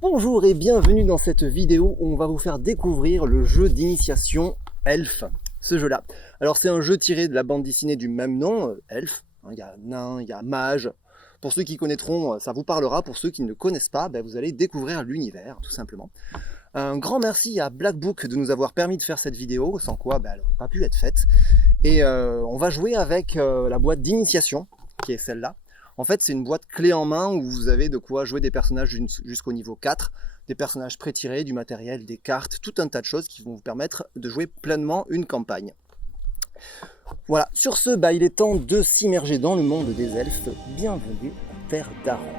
Bonjour et bienvenue dans cette vidéo où on va vous faire découvrir le jeu d'initiation Elf, ce jeu-là. Alors c'est un jeu tiré de la bande dessinée du même nom, Elf. Il y a nain, il y a mage. Pour ceux qui connaîtront, ça vous parlera. Pour ceux qui ne connaissent pas, vous allez découvrir l'univers, tout simplement. Un grand merci à Black Book de nous avoir permis de faire cette vidéo, sans quoi elle n'aurait pas pu être faite. Et on va jouer avec la boîte d'initiation, qui est celle-là. En fait, c'est une boîte clé en main où vous avez de quoi jouer des personnages jusqu'au niveau 4, des personnages pré-tirés, du matériel, des cartes, tout un tas de choses qui vont vous permettre de jouer pleinement une campagne. Voilà, sur ce, il est temps de s'immerger dans le monde des elfes. Bienvenue en Terre d'Aran.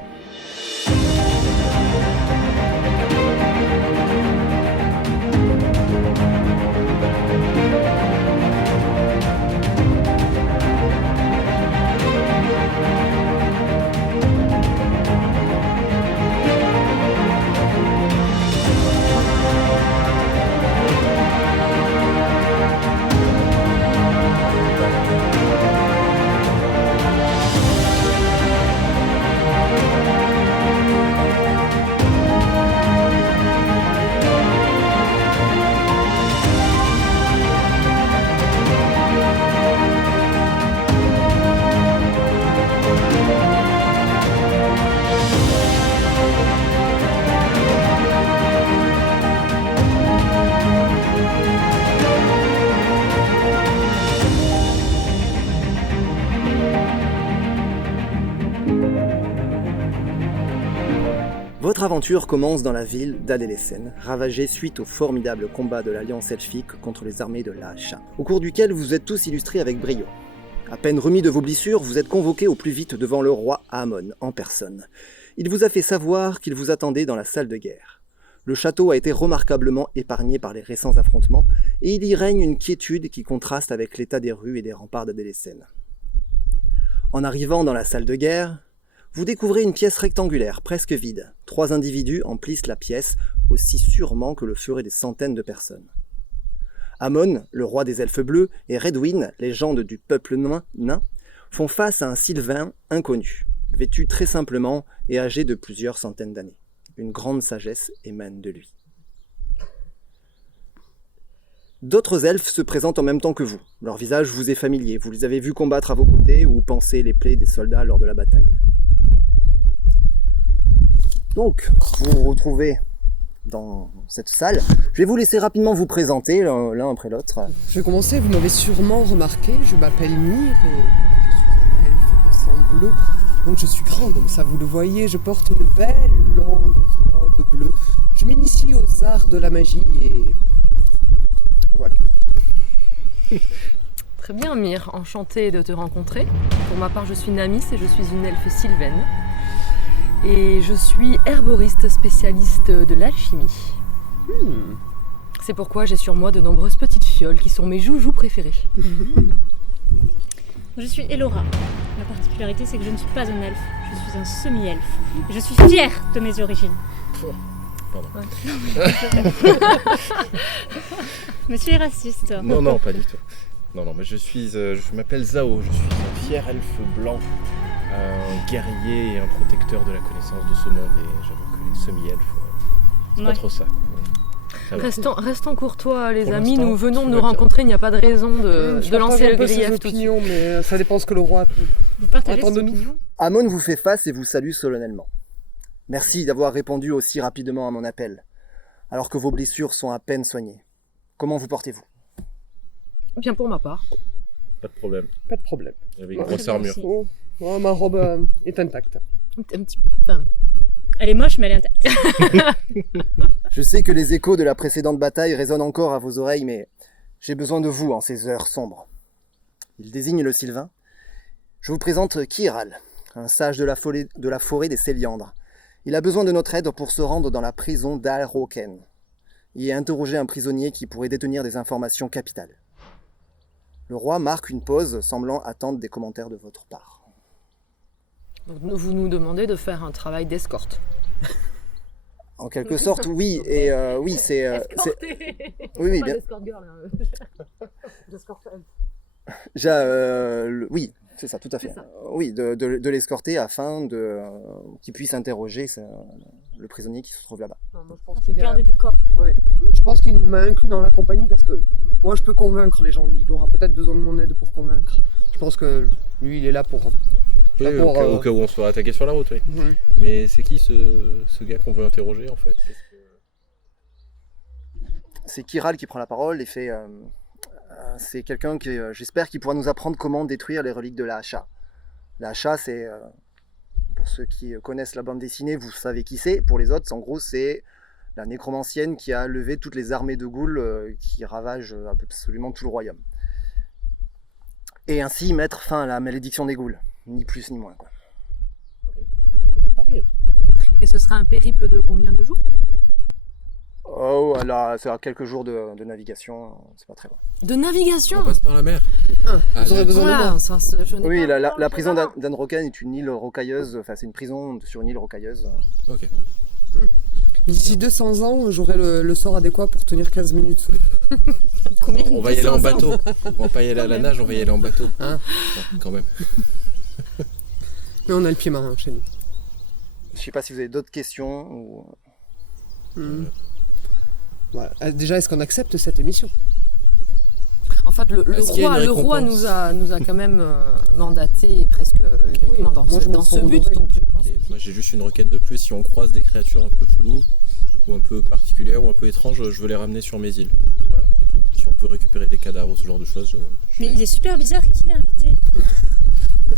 Votre aventure commence dans la ville d'Adelessen, ravagée suite au formidable combat de l'Alliance elfique contre les armées de l'Acha, au cours duquel vous êtes tous illustrés avec brio. À peine remis de vos blessures, vous êtes convoqués au plus vite devant le roi Amon en personne. Il vous a fait savoir qu'il vous attendait dans la salle de guerre. Le château a été remarquablement épargné par les récents affrontements, et il y règne une quiétude qui contraste avec l'état des rues et des remparts d'Adelessen. En arrivant dans la salle de guerre, vous découvrez une pièce rectangulaire, presque vide. 3 individus emplissent la pièce, aussi sûrement que le feraient des centaines de personnes. Amon, le roi des elfes bleus, et Redwyn, légende du peuple nain, font face à un Sylvain inconnu, vêtu très simplement et âgé de plusieurs centaines d'années. Une grande sagesse émane de lui. D'autres elfes se présentent en même temps que vous. Leur visage vous est familier, vous les avez vus combattre à vos côtés ou panser les plaies des soldats lors de la bataille. Donc, vous vous retrouvez dans cette salle. Je vais vous laisser rapidement vous présenter l'un après l'autre. Je vais commencer, vous m'avez sûrement remarqué, je m'appelle Myr et je suis un elfe de sang bleu. Donc je suis grande, donc ça vous le voyez, je porte une belle longue robe bleue. Je m'initie aux arts de la magie et voilà. Très bien Myr, enchantée de te rencontrer. Pour ma part, je suis Namis et je suis une elfe sylvaine. Et je suis herboriste spécialiste de l'alchimie. C'est pourquoi j'ai sur moi de nombreuses petites fioles qui sont mes joujoux préférés. Je suis Elora. La particularité, c'est que je ne suis pas un elfe, je suis un semi-elfe. Et je suis fière de mes origines. Pardon. Monsieur est raciste. Non, pas du tout. Non, mais je m'appelle Zao, je suis un fier elfe blanc, un guerrier et un protecteur de la connaissance de ce monde, et j'avoue que les semi-elfes, c'est pas trop ça. Ça va. Restons courtois les Pour amis, l'instant, nous venons de tout nous va bien. rencontrer, il n'y a pas de raison de Je lancer le partage un peu ses grief tout de suite. opinions, mais ça dépend ce que le roi Vous partagez attend de cette nous. opinion? Amon vous fait face et vous salue solennellement. Merci d'avoir répondu aussi rapidement à mon appel, alors que vos blessures sont à peine soignées. Comment vous portez-vous ? Bien pour ma part. Pas de problème. Pas de problème. J'avais une Très grosse bien armure. aussi. Oh, ma robe est intacte. Un petit enfin, Elle est moche, mais elle est intacte. Je sais que les échos de la précédente bataille résonnent encore à vos oreilles, mais j'ai besoin de vous en ces heures sombres. Il désigne le Sylvain. Je vous présente Kiral, un sage de la forêt des Céliandres. Il a besoin de notre aide pour se rendre dans la prison d'Alroken et interroger un prisonnier qui pourrait détenir des informations capitales. Le roi marque une pause, semblant attendre des commentaires de votre part. vous nous demandez de faire un travail d'escorte. En quelque sorte, oui. Et oui, c'est... Oui, oui, bien. Escort girl, hein. Oui, C'est ça, tout à fait. C'est ça. Oui, de l'escorter afin qu'il puisse interroger le prisonnier qui se trouve là-bas. Non, moi, je pense C'est qu'il est- garde du corps. Je pense qu'il m'a inclus dans la compagnie parce que moi je peux convaincre les gens. Il aura peut-être besoin de mon aide pour convaincre. Je pense que lui il est là pour. Oui, D'abord, au cas où on se ferait attaquer sur la route, oui. Mhm. Mais c'est qui ce gars qu'on veut interroger en fait? C'est Kiral qui prend la parole et fait. C'est quelqu'un qui, j'espère, qui pourra nous apprendre comment détruire les reliques de la Hacha. La Hacha, c'est. Pour ceux qui connaissent la bande dessinée, vous savez qui c'est. Pour les autres, en gros, c'est la nécromancienne qui a levé toutes les armées de ghouls qui ravagent absolument tout le royaume. Et ainsi mettre fin à la malédiction des ghouls. Ni plus ni moins, quoi. C'est pareil. Et ce sera un périple de combien de jours? Oh, là, c'est à quelques jours de navigation, c'est pas très loin. De navigation? On passe par la mer. Vous aurez besoin de moi. Voilà, je n'ai Oui, pas la encore prison le d'Anroken est une île rocailleuse, enfin c'est une prison sur une île rocailleuse. Ok. D'ici 200 ans, j'aurai le sort adéquat pour tenir 15 minutes. Combien On va y aller en 200 ans. bateau. On va pas y aller à la nage, on va y aller en bateau. Hein Bon, quand même. Mais on a le pied marin chez nous. Je sais pas si vous avez d'autres questions ou... Voilà. Déjà, est-ce qu'on accepte cette émission? En fait, le Est-ce qu'il y a une roi récompense nous a quand même mandaté presque uniquement dans moi, je m'en ce sens but. honoré. Donc je pense Ok, moi j'ai juste une requête de plus. Si on croise des créatures un peu cheloues, ou un peu particulières, ou un peu étranges, je veux les ramener sur mes îles. Voilà, c'est tout. Si on peut récupérer des cadavres, ce genre de choses. Mais il est super bizarre, qui l'a invité?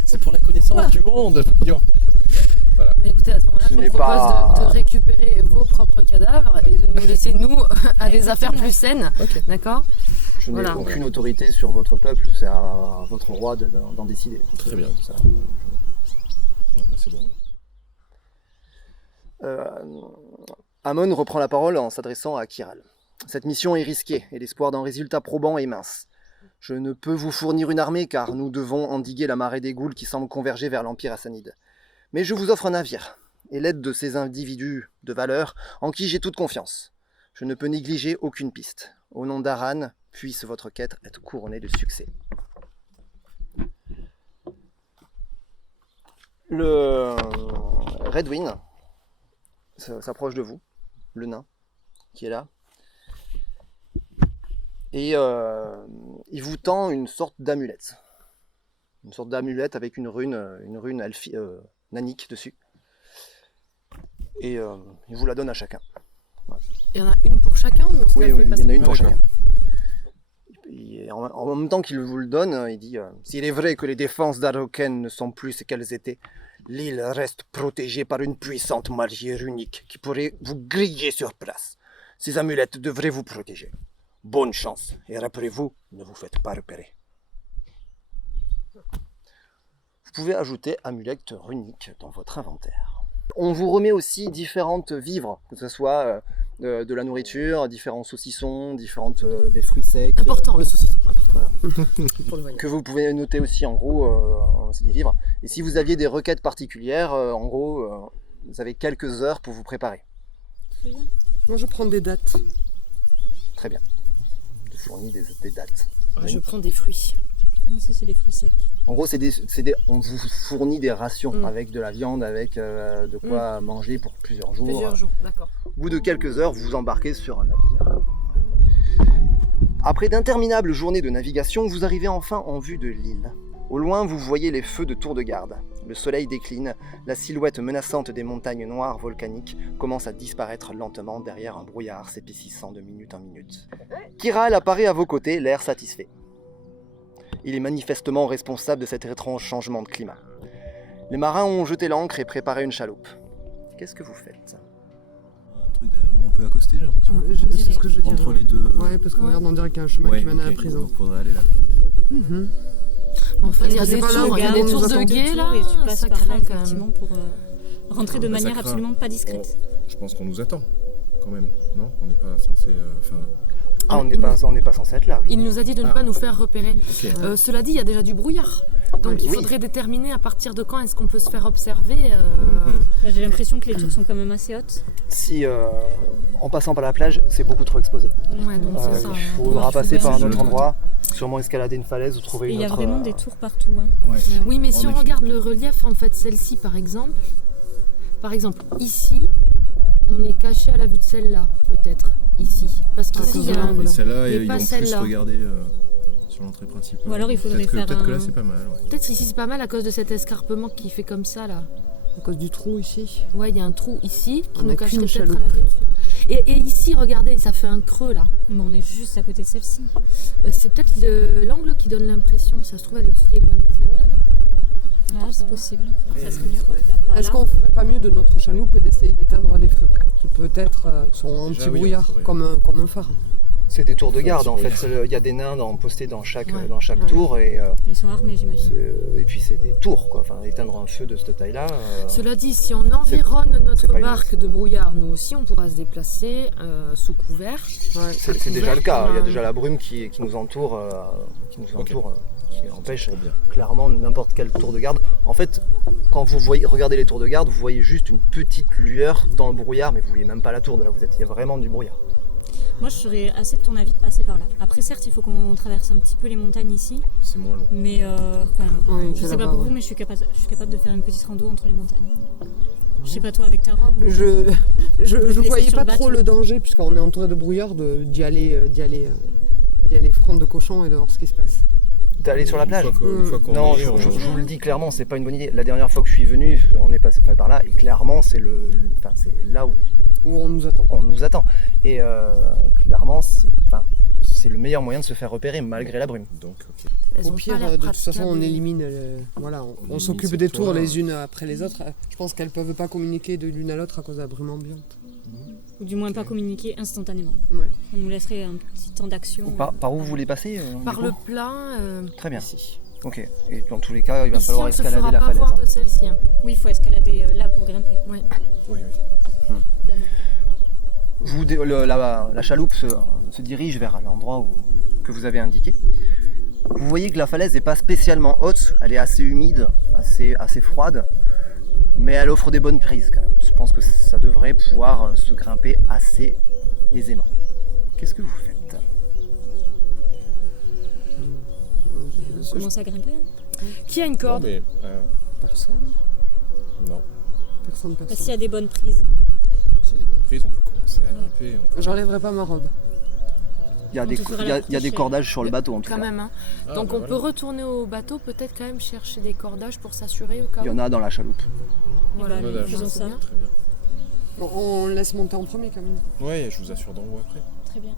C'est pour la connaissance du monde, voyons. Voilà. Mais écoutez, à ce moment-là, Ce je vous n'est propose pas- de récupérer vos propres cadavres et de nous laisser, nous, à des affaires plus saines. Ok. D'accord? Je n'ai Voilà. aucune autorité sur votre peuple, c'est à votre roi d'en décider. Très bien. Ça. Non, là, c'est bon. Amon reprend la parole en s'adressant à Kiral. Cette mission est risquée et l'espoir d'un résultat probant est mince. Je ne peux vous fournir une armée car nous devons endiguer la marée des ghouls qui semble converger vers l'Empire Hassanide. Mais je vous offre un navire et l'aide de ces individus de valeur en qui j'ai toute confiance. Je ne peux négliger aucune piste. Au nom d'Aran, puisse votre quête être couronnée de succès. Le Redwin s'approche de vous, le nain qui est là, et il vous tend une sorte d'amulette. Une sorte d'amulette avec une rune nanique dessus. Et il vous la donne à chacun. Il y en a une pour chacun ou on se la fait Oui, il passer y en a une pour D'accord. chacun. Et en même temps qu'il vous le donne, il dit s'il est vrai que les défenses d'Arroken ne sont plus ce qu'elles étaient, l'île reste protégée par une puissante magie runique qui pourrait vous griller sur place. Ces amulettes devraient vous protéger. Bonne chance, et rappelez-vous, ne vous faites pas repérer. Vous pouvez ajouter amulette runique dans votre inventaire. On vous remet aussi différentes vivres, que ce soit de la nourriture, différents saucissons, des fruits secs. Important, le saucisson, important. Voilà. Pour le voyage. Que vous pouvez noter aussi en gros, c'est des vivres. Et si vous aviez des requêtes particulières, en gros, vous avez quelques heures pour vous préparer. Très bien. Moi, je prends des dates. Très bien. Je fournis des dates. Je prends des fruits. Moi aussi, c'est des fruits secs. En gros, on vous fournit des rations avec de la viande, avec de quoi manger pour plusieurs jours. Plusieurs jours, d'accord. Au bout de quelques heures, vous embarquez sur un navire. Après d'interminables journées de navigation, vous arrivez enfin en vue de l'île. Au loin, vous voyez les feux de tour de garde. Le soleil décline, la silhouette menaçante des montagnes noires volcaniques commence à disparaître lentement derrière un brouillard s'épaississant de minute en minute. Kiral apparaît à vos côtés, l'air satisfait. Il est manifestement responsable de cet étrange changement de climat. Les marins ont jeté l'ancre et préparé une chaloupe. Qu'est-ce que vous faites ? Un truc où on peut accoster, j'ai l'impression. C'est ce que je veux dire. Entre les deux. Ouais, parce que regarde, on dirait qu'il y a un chemin qui mène à la ok. prison. Donc faudrait aller là. Enfin, il y a C'est des pas là, tours, il y a regarde, des on tours nous de attend guet là, Et tu passes ça par là, craint quand effectivement, même. pour rentrer de Bah, ça manière craint. absolument pas discrète. Je pense qu'on nous attend, quand même. Non, on n'est pas censé. Ah, on n'est pas censé être là, oui. Il nous a dit de ne pas nous faire repérer. Ok. Cela dit, il y a déjà du brouillard. Donc il Oui. faudrait déterminer à partir de quand est-ce qu'on peut se faire observer. J'ai l'impression que les tours sont quand même assez hautes. Si en passant par la plage, c'est beaucoup trop exposé. Ouais, donc c'est ça. Il faudra passer par un autre endroit. sûrement escalader une falaise ou trouver Et une il y a autre... vraiment des tours partout. Hein. Ouais. Oui, mais si En on effet. regarde le relief, en fait, celle-ci par exemple, ici, on est caché à la vue de celle-là, peut-être, ici. Parce qu'ici, il y a un... Et celle-là, Mais ils pas vont plus celle-là. regarder sur l'entrée principale. Ou alors, il faudrait faire Peut-être que là, un- c'est pas mal. Ouais. Peut-être ici, c'est pas mal à cause de cet escarpement qui fait comme ça, là. À cause du trou ici. Ouais, il y a un trou ici qui On nous a cacherait qu'une peut-être à chaloupe. la vue dessus. Et ici, regardez, ça fait un creux, là. Mais on est juste à côté de celle-ci. C'est peut-être l'angle qui donne l'impression. Ça se trouve, elle est aussi éloignée de celle-là, non? Ah, c'est possible. Ça serait mieux hop, là, par Est-ce là. qu'on ferait pas mieux de notre chaloupe d'essayer d'éteindre les feux, qui peut-être sont Déjà, anti-brouillard, oui, on comme un phare. C'est des tours de garde en Ouais. fait. Il y a des nains postés dans chaque Ouais. tour et, Ils sont armés, j'imagine. et puis c'est des tours quoi. Enfin, éteindre un feu de cette taille-là. Cela dit, si on environne c'est notre pas une barque de brouillard, nous aussi, on pourra se déplacer sous couvert. Ouais. C'est déjà le cas. Il y a Ouais. déjà la brume qui nous entoure, qui empêche Trop bien. clairement n'importe quel tour de garde. En fait, quand vous regardez les tours de garde, vous voyez juste une petite lueur dans le brouillard, mais vous voyez même pas la tour de là où vous êtes. Il y a vraiment du brouillard. Moi, je serais assez de ton avis de passer par là. Après, certes, il faut qu'on traverse un petit peu les montagnes ici. C'est moins long. Mais, Oui, je c'est sais pas là-bas, pour ouais. vous, mais je suis capable de faire une petite rando entre les montagnes. Je sais pas toi avec ta robe. Je laisser voyais sur pas le trop bateau. le danger, puisqu'on est entouré de brouillard, d'y aller front de cochon et de voir ce qui se passe. D'aller sur la plage. Une fois qu'on Non, y est, je on- vous le dis clairement, c'est pas une bonne idée. La dernière fois que je suis venu, on est passé par là, et clairement, c'est c'est là où Où on nous attend. on nous attend. Et clairement, c'est le meilleur moyen de se faire repérer malgré la brume. Donc, ok. Elles Au ont pire, pas l'air de toute façon, on praticables. élimine. On élimine s'occupe ces des tours tours-là. les unes après les autres. Je pense qu'elles peuvent pas communiquer de l'une à l'autre à cause de la brume ambiante. Ou du moins pas communiquer instantanément. Ouais. Ça nous laisserait un petit temps d'action. Par où vous voulez passer Par du le coup pla, Très bien. Ici. Ok. Et dans tous les cas, il va ici, falloir on ne se escalader fera la pas falaise. voir hein. de celle-ci. Hein. Oui, il faut escalader là pour grimper. Oui, oui. La chaloupe se dirige vers l'endroit que vous avez indiqué. Vous voyez que la falaise n'est pas spécialement haute, elle est assez humide, assez froide, mais elle offre des bonnes prises quand même. Je pense que ça devrait pouvoir se grimper assez aisément. Qu'est-ce que vous faites? On commence à grimper. Hein. Qui a une Non, corde? mais, Personne. non. Personne. S'il y a des bonnes prises. S'il y a des bonnes prises, on peut commencer à grimper. J'enlèverai pas ma robe. Il y a On des, te fera il y a- la il y a des crochet. cordages sur le bateau en tout Quand cas. même. Hein. Ah, Donc bah on peut voilà. retourner au bateau, peut-être quand même chercher des cordages pour s'assurer au cas Il y où. en a dans la chaloupe. Voilà, Eh ben, Voilà, faisons c'est ça. bien. Très bien. Bon, on laisse monter en premier quand même. Ouais, je vous assure d'en haut après. Très bien.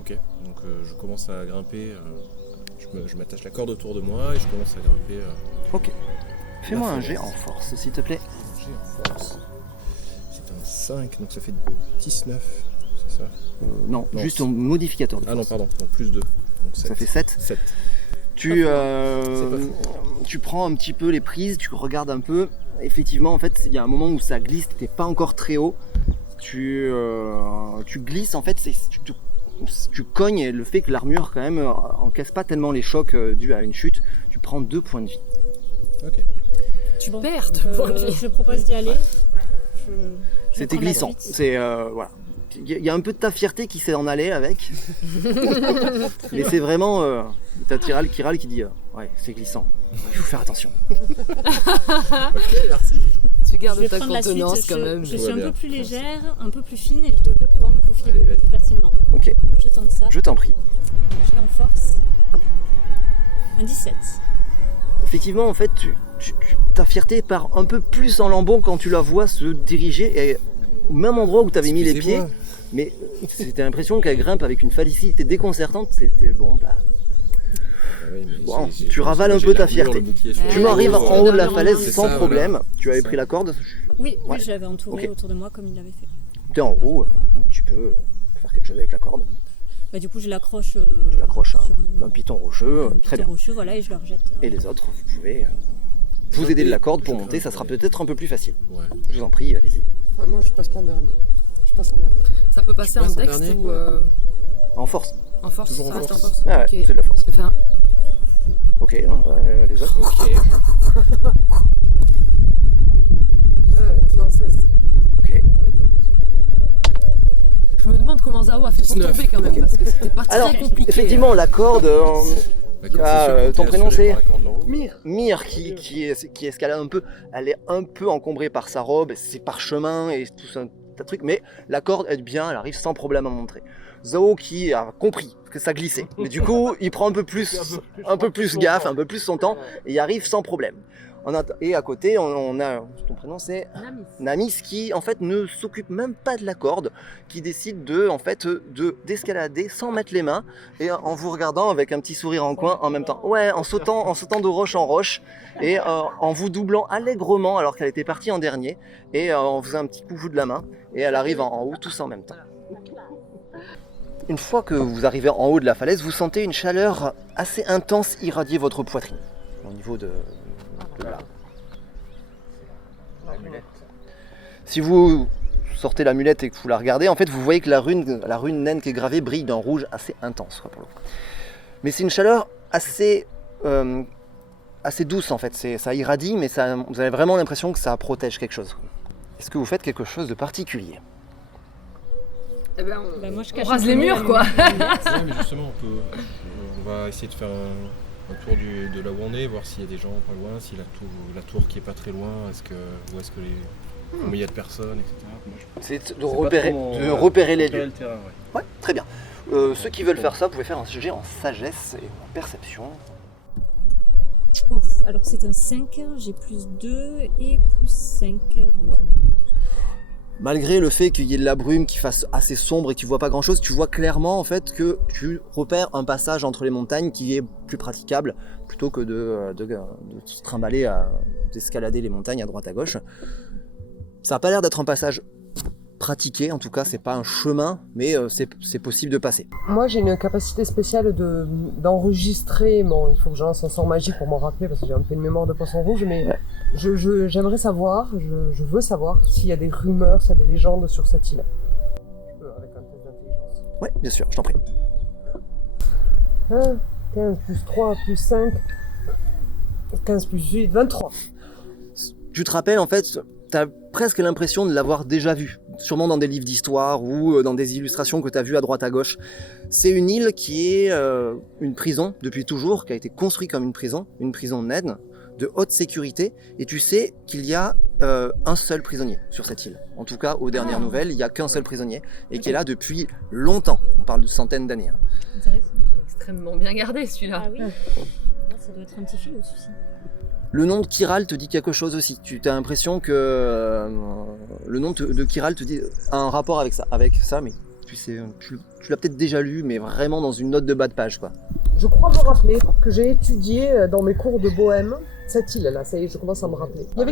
Ok, donc je commence à grimper. Je m'attache la corde autour de moi et je commence à grimper. Ok. Fais-moi La un falaise. jet en force, s'il te plaît. J'ai en force. C'est un 5, donc ça fait 19, c'est ça? Non, Non, juste c'est- ton modificateur de Ah non, force. pardon, donc plus 2. Donc 7. Ça fait 7. 7. Tu, C'est pas tu prends un petit peu les prises, tu regardes un peu. Effectivement, en fait, il y a un moment où ça glisse, t'es pas encore très haut. Tu glisses, en fait, tu cognes et le fait que l'armure, quand même, encaisse pas tellement les chocs dus à une chute, tu prends 2 points de vie. Ok. Tu Bon, perds de points de vie. je propose d'y aller. Je vais C'était prendre la glissant. suite. C'est, voilà. Il y a un peu de ta fierté qui s'est en allée avec. Mais c'est vraiment ta Tiral qui dit ouais, c'est glissant. Il faut faire attention. Ok, merci. Tu Je gardes vais ta prendre la suite. contenance quand Je même. suis Tout va un bien. peu plus légère, un peu plus fine et je devrais pouvoir me faufiler Allez, beaucoup plus facilement. Ok, Je tente ça. je t'en prie. Donc, je l'ai en force. Un 17. Effectivement, en fait, ta fierté part un peu plus en lambeaux quand tu la vois se diriger et au même endroit où tu avais mis les pieds. Excusez-moi. Mais c'était l'impression qu'elle grimpe avec une facilité déconcertante. C'était bon, bah. Ah oui, mais Bon, j'ai- tu j'ai- ravales un j'ai peu ta l'armure, fierté. le bouclier sur Tu le m'arrives dos, en haut de la c'est falaise ça, sans voilà. problème. Tu avais Ça. pris la corde. Oui, Ouais. oui, je l'avais entouré Ok. autour de moi comme il l'avait fait. T'es en haut, tu peux faire quelque chose avec la corde. Bah, du coup, je l'accroche Tu l'accroches à sur un piton rocheux, un très piton bien. rocheux, voilà, et je le rejette. Et les autres, vous pouvez vous aider de la corde pour monter, ça sera peut-être un peu plus facile. Ouais. Je vous en prie, allez-y. Ouais, moi, je passe pas en dernier. Je passe en dernier. Ça peut passer en passes en dex dernier ou En force. en force. Toujours en Ça reste force. en force. Ah ouais, Ok. c'est de la force. Enfin, Ok, les autres. Ok. Non, 16. Ok. Ah oui, t'as raison. je me demande comment Zao a fait pour 19. tomber quand même, parce que c'était pas très Alors, compliqué. effectivement, la corde, D'accord, Ah, c'est ceux qui ont été ton prénom, assurés c'est par la corde d'en haut. Mire qui escalade un peu. Elle est un peu encombrée par sa robe, ses parchemins et tout ça, tas de trucs, mais la corde est bien, elle arrive sans problème à montrer. Zao qui a compris que ça glissait, mais du coup il prend un peu plus gaffe, un peu plus son temps et il arrive sans problème. Et à côté on a, ton prénom c'est Namis qui en fait ne s'occupe même pas de la corde, qui décide d'escalader sans mettre les mains et en vous regardant avec un petit sourire en coin en même temps. Ouais, en sautant de roche en roche et en vous doublant allègrement alors qu'elle était partie en dernier et en faisant un petit coucou de la main et elle arrive en haut tous en même temps. Une fois que vous arrivez en haut de la falaise, vous sentez une chaleur assez intense irradier votre poitrine au niveau de là. Si vous sortez l'amulette et que vous la regardez, en fait, vous voyez que la rune naine qui est gravée brille d'un rouge assez intense. Pour le coup. Mais c'est une chaleur assez douce, en fait. Ça irradie, mais vous avez vraiment l'impression que ça protège quelque chose. Est-ce que vous faites quelque chose de particulier ? Eh ben, Moi, je on cache rase un les peu murs, la quoi. Ouais, mais justement, on va essayer de faire un tour de là où on est, voir s'il y a des gens pas loin, si la tour qui est pas très loin, où est-ce que combien il y a de personnes, etc. Moi, C'est de repérer les lieux. le terrain, ouais. Ouais, très bien. Ceux qui veulent faire ça, vous pouvez faire un sujet en sagesse et en perception. Ouf, alors c'est un 5, j'ai plus 2 et plus 5. Donc... Malgré le fait qu'il y ait de la brume qui fasse assez sombre et que tu vois pas grand chose, tu vois clairement en fait que tu repères un passage entre les montagnes qui est plus praticable plutôt que de se trimballer d'escalader les montagnes à droite à gauche. Ça n'a pas l'air d'être un passage pratiqué, en tout cas c'est pas un chemin, mais c'est possible de passer. Moi j'ai une capacité spéciale d'enregistrer, bon il faut que je lance un sort magique pour m'en rappeler parce que j'ai un peu une mémoire de poisson rouge, mais ouais. J'aimerais savoir, je veux savoir s'il y a des rumeurs, s'il y a des légendes sur cette île. Je peux avec un test d'intelligence. Ouais, bien sûr, je t'en prie. 1, 15 plus 3 plus 5, 15 plus 8, 23. Tu te rappelles en fait, t'as presque l'impression de l'avoir déjà vu, sûrement dans des livres d'histoire ou dans des illustrations que t'as vues à droite à gauche. C'est une île qui est une prison depuis toujours, qui a été construite comme une prison naine, de haute sécurité, et tu sais qu'il y a un seul prisonnier sur cette île. En tout cas, aux dernières nouvelles, il n'y a qu'un seul prisonnier, et qui est là depuis longtemps. On parle de centaines d'années. Hein. Intéressant. Extrêmement bien gardé celui-là. Ah oui, ça doit être un petit filou aussi. Le nom de Kiral te dit quelque chose aussi. Tu as l'impression que le nom de Kiral te dit a un rapport avec ça, mais tu l'as peut-être déjà lu, mais vraiment dans une note de bas de page, quoi. Je crois me rappeler que j'ai étudié dans mes cours de Bohème cette île-là, ça y est, je commence à me rappeler. Il y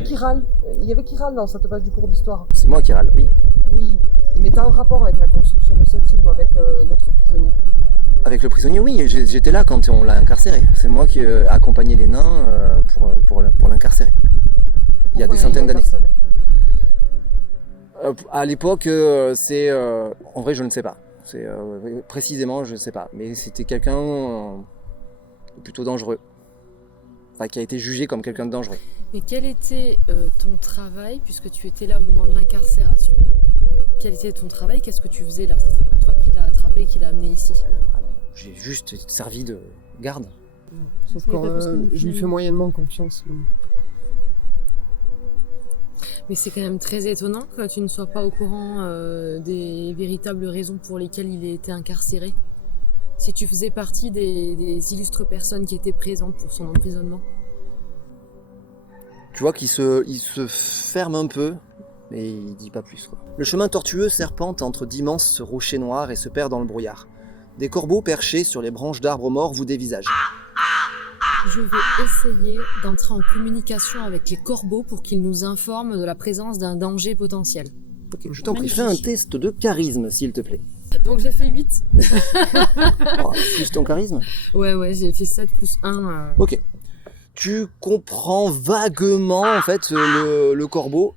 avait Kiral dans cette page du cours d'histoire. C'est moi Kiral, oui. Oui, mais t'as un rapport avec la construction de cette île ou avec notre prisonnier? Avec le prisonnier, oui, j'étais là quand on l'a incarcéré. C'est moi qui ai accompagné les nains pour l'incarcérer. Il y a des centaines d'années. À l'époque, en vrai, je ne sais pas. Précisément, je ne sais pas. Mais c'était quelqu'un plutôt dangereux. Enfin, qui a été jugé comme quelqu'un de dangereux. Mais quel était ton travail, puisque tu étais là au moment de l'incarcération? Quel était ton travail? Qu'est-ce que tu faisais là, si c'est pas toi qui l'as attrapé, qui l'as amené ici? Alors, j'ai juste servi de garde. Sauf que je lui fais moyennement confiance. Mais c'est quand même très étonnant que tu ne sois pas au courant des véritables raisons pour lesquelles il a été incarcéré. Si tu faisais partie des illustres personnes qui étaient présentes pour son emprisonnement. Tu vois qu'il se ferme un peu, mais il dit pas plus, quoi. Le chemin tortueux serpente entre d'immenses rochers noirs et se perd dans le brouillard. Des corbeaux perchés sur les branches d'arbres morts vous dévisagent. Je vais essayer d'entrer en communication avec les corbeaux pour qu'ils nous informent de la présence d'un danger potentiel. Ok, je t'en prie, fais un test de charisme, s'il te plaît. Donc j'ai fait 8. Plus ton charisme? Ouais, j'ai fait 7 plus 1. Ok. Tu comprends vaguement, en fait, le corbeau,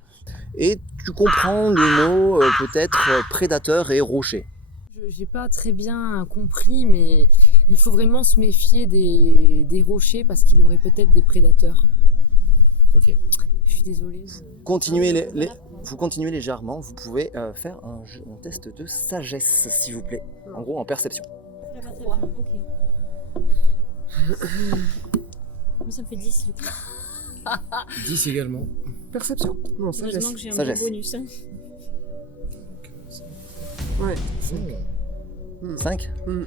et tu comprends le mot, peut-être, prédateur et rocher. J'ai pas très bien compris, mais il faut vraiment se méfier des rochers parce qu'il y aurait peut-être des prédateurs. Ok. Je suis désolée. Vous continuez légèrement, vous pouvez faire un test de sagesse, s'il vous plaît. En gros, en perception. La perception, ok. Moi, ça me fait 10 du coup. 10 également. Perception. Non, sagesse. Heureusement que j'ai un Sagesse. bon bonus. Hein. Ouais. 5. Mm.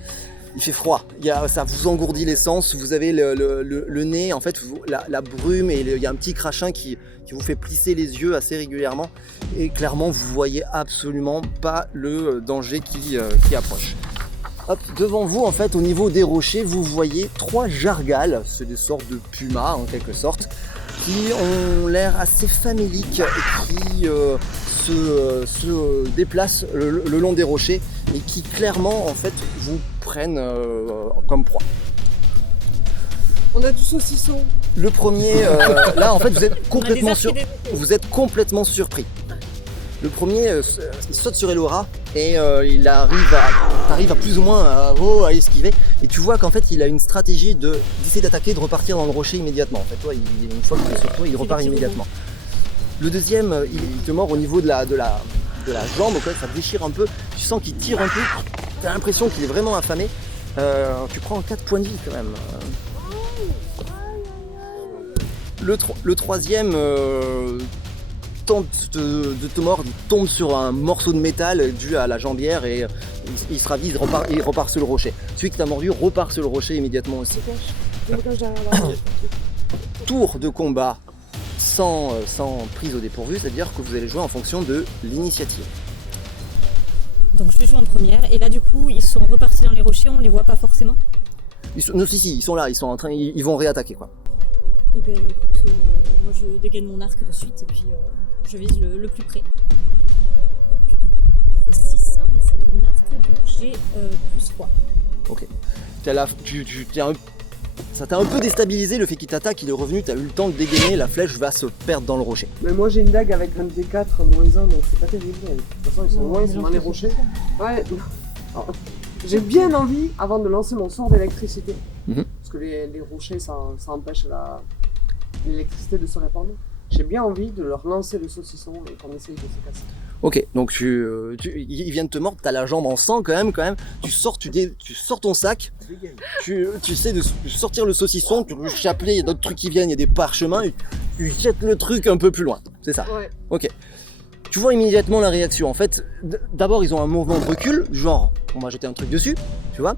Il fait froid, ça vous engourdit les sens, vous avez le nez, en fait, la brume, et il y a un petit crachin qui vous fait plisser les yeux assez régulièrement. Et clairement, vous voyez absolument pas le danger qui approche. Hop, devant vous, en fait, au niveau des rochers, vous voyez 3 jargales, c'est des sortes de pumas en quelque sorte, qui ont l'air assez faméliques et qui se déplacent le long des rochers et qui clairement en fait vous prennent comme proie. On a du saucisson. Le premier, là en fait vous êtes complètement, arcs et des- vous êtes complètement surpris. Le premier il saute sur Elora et il arrive à plus ou moins à esquiver, et tu vois qu'en fait il a une stratégie d'essayer d'attaquer et de repartir dans le rocher immédiatement. En fait, toi, une fois qu'il est sur toi, il repart immédiatement. Le deuxième, il te mord au niveau de la jambe, quoi, ça déchire un peu, tu sens qu'il tire un peu, tu as l'impression qu'il est vraiment affamé. Tu prends 4 points de vie quand même. Le troisième tente de te mordre, il tombe sur un morceau de métal dû à la jambière et il se ravise, il repart sur le rocher. Celui qui t'a mordu repart sur le rocher immédiatement aussi. Je me cache derrière la roche. Tour de combat sans prise au dépourvu, c'est-à-dire que vous allez jouer en fonction de l'initiative. Donc je joue en première, et là du coup, ils sont repartis dans les rochers, on les voit pas forcément. Non, si, ils sont là, ils vont réattaquer quoi. Et ben écoute, moi je dégaine mon arc de suite, et puis je vise le plus près. Je fais 6, mais c'est mon arc, donc j'ai plus 3. Ça t'a un peu déstabilisé le fait qu'il t'attaque, il est revenu, t'as eu le temps de dégainer, la flèche va se perdre dans le rocher. Mais moi j'ai une dague avec un D4 -1, donc c'est pas terrible. De toute façon, ils sont loin, ils sont dans les rochers. Ouais. Alors, j'ai bien envie, avant de lancer mon sort d'électricité, parce que les rochers, ça empêche l'électricité de se répandre. J'ai bien envie de leur lancer le saucisson et qu'on essaye de se casser. Ok, donc il vient de te mordre, t'as la jambe en sang quand même, tu sors ton sac, tu essaies de sortir le saucisson, le chapelet, il y a d'autres trucs qui viennent, il y a des parchemins, tu jettes le truc un peu plus loin, c'est ça? Ouais. Ok. Tu vois immédiatement la réaction, en fait, d'abord ils ont un mouvement de recul, genre on va jeter un truc dessus, tu vois,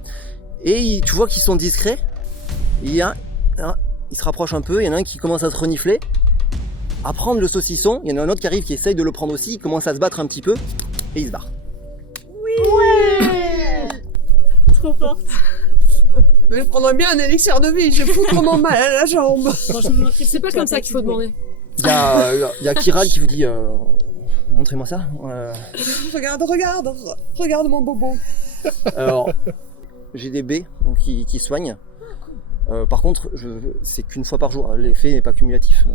et tu vois qu'ils sont discrets, il se rapproche un peu, il y en a un qui commence à se renifler, à prendre le saucisson, il y en a un autre qui arrive qui essaye de le prendre aussi, il commence à se battre un petit peu, et il se barre. Trop forte. Mais je prendrais bien un élixir de vie, j'ai foutrement mal à la jambe. Franchement, C'est pas comme ça qu'il faut demander. Il y a Kiral qui vous dit montrez-moi ça. Regarde mon bobo. Alors, j'ai des baies donc, qui soignent. Par contre, c'est qu'une fois par jour. L'effet n'est pas cumulatif.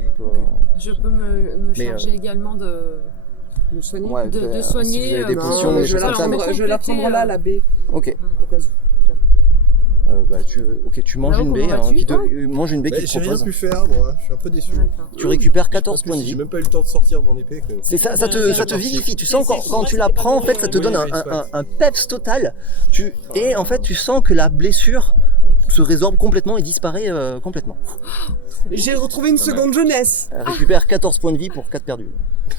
Je peux me Mais, charger également de Me soigner. Ouais, de si soigner. vous avez des Non, potions, mais des je vais choses la comme ça. prendre, je vais la prendre là, la baie. Ok. Au cas où. Tu manges Là-haut, une baie. comment vas-tu, toi Mange une baie qui te J'ai rien propose. pu faire, moi. Je suis un peu déçu. D'accord. Tu récupères En 14 plus, points de j'ai vie. même pas eu le temps de sortir mon épée. Quoi. C'est ça, ça te vivifie. Tu sens quand tu la prends, en fait, ça te donne un peps total. Et en fait, tu sens que la blessure se résorbe complètement et disparaît complètement. J'ai retrouvé une seconde jeunesse. Elle récupère 14 points de vie pour 4 perdus.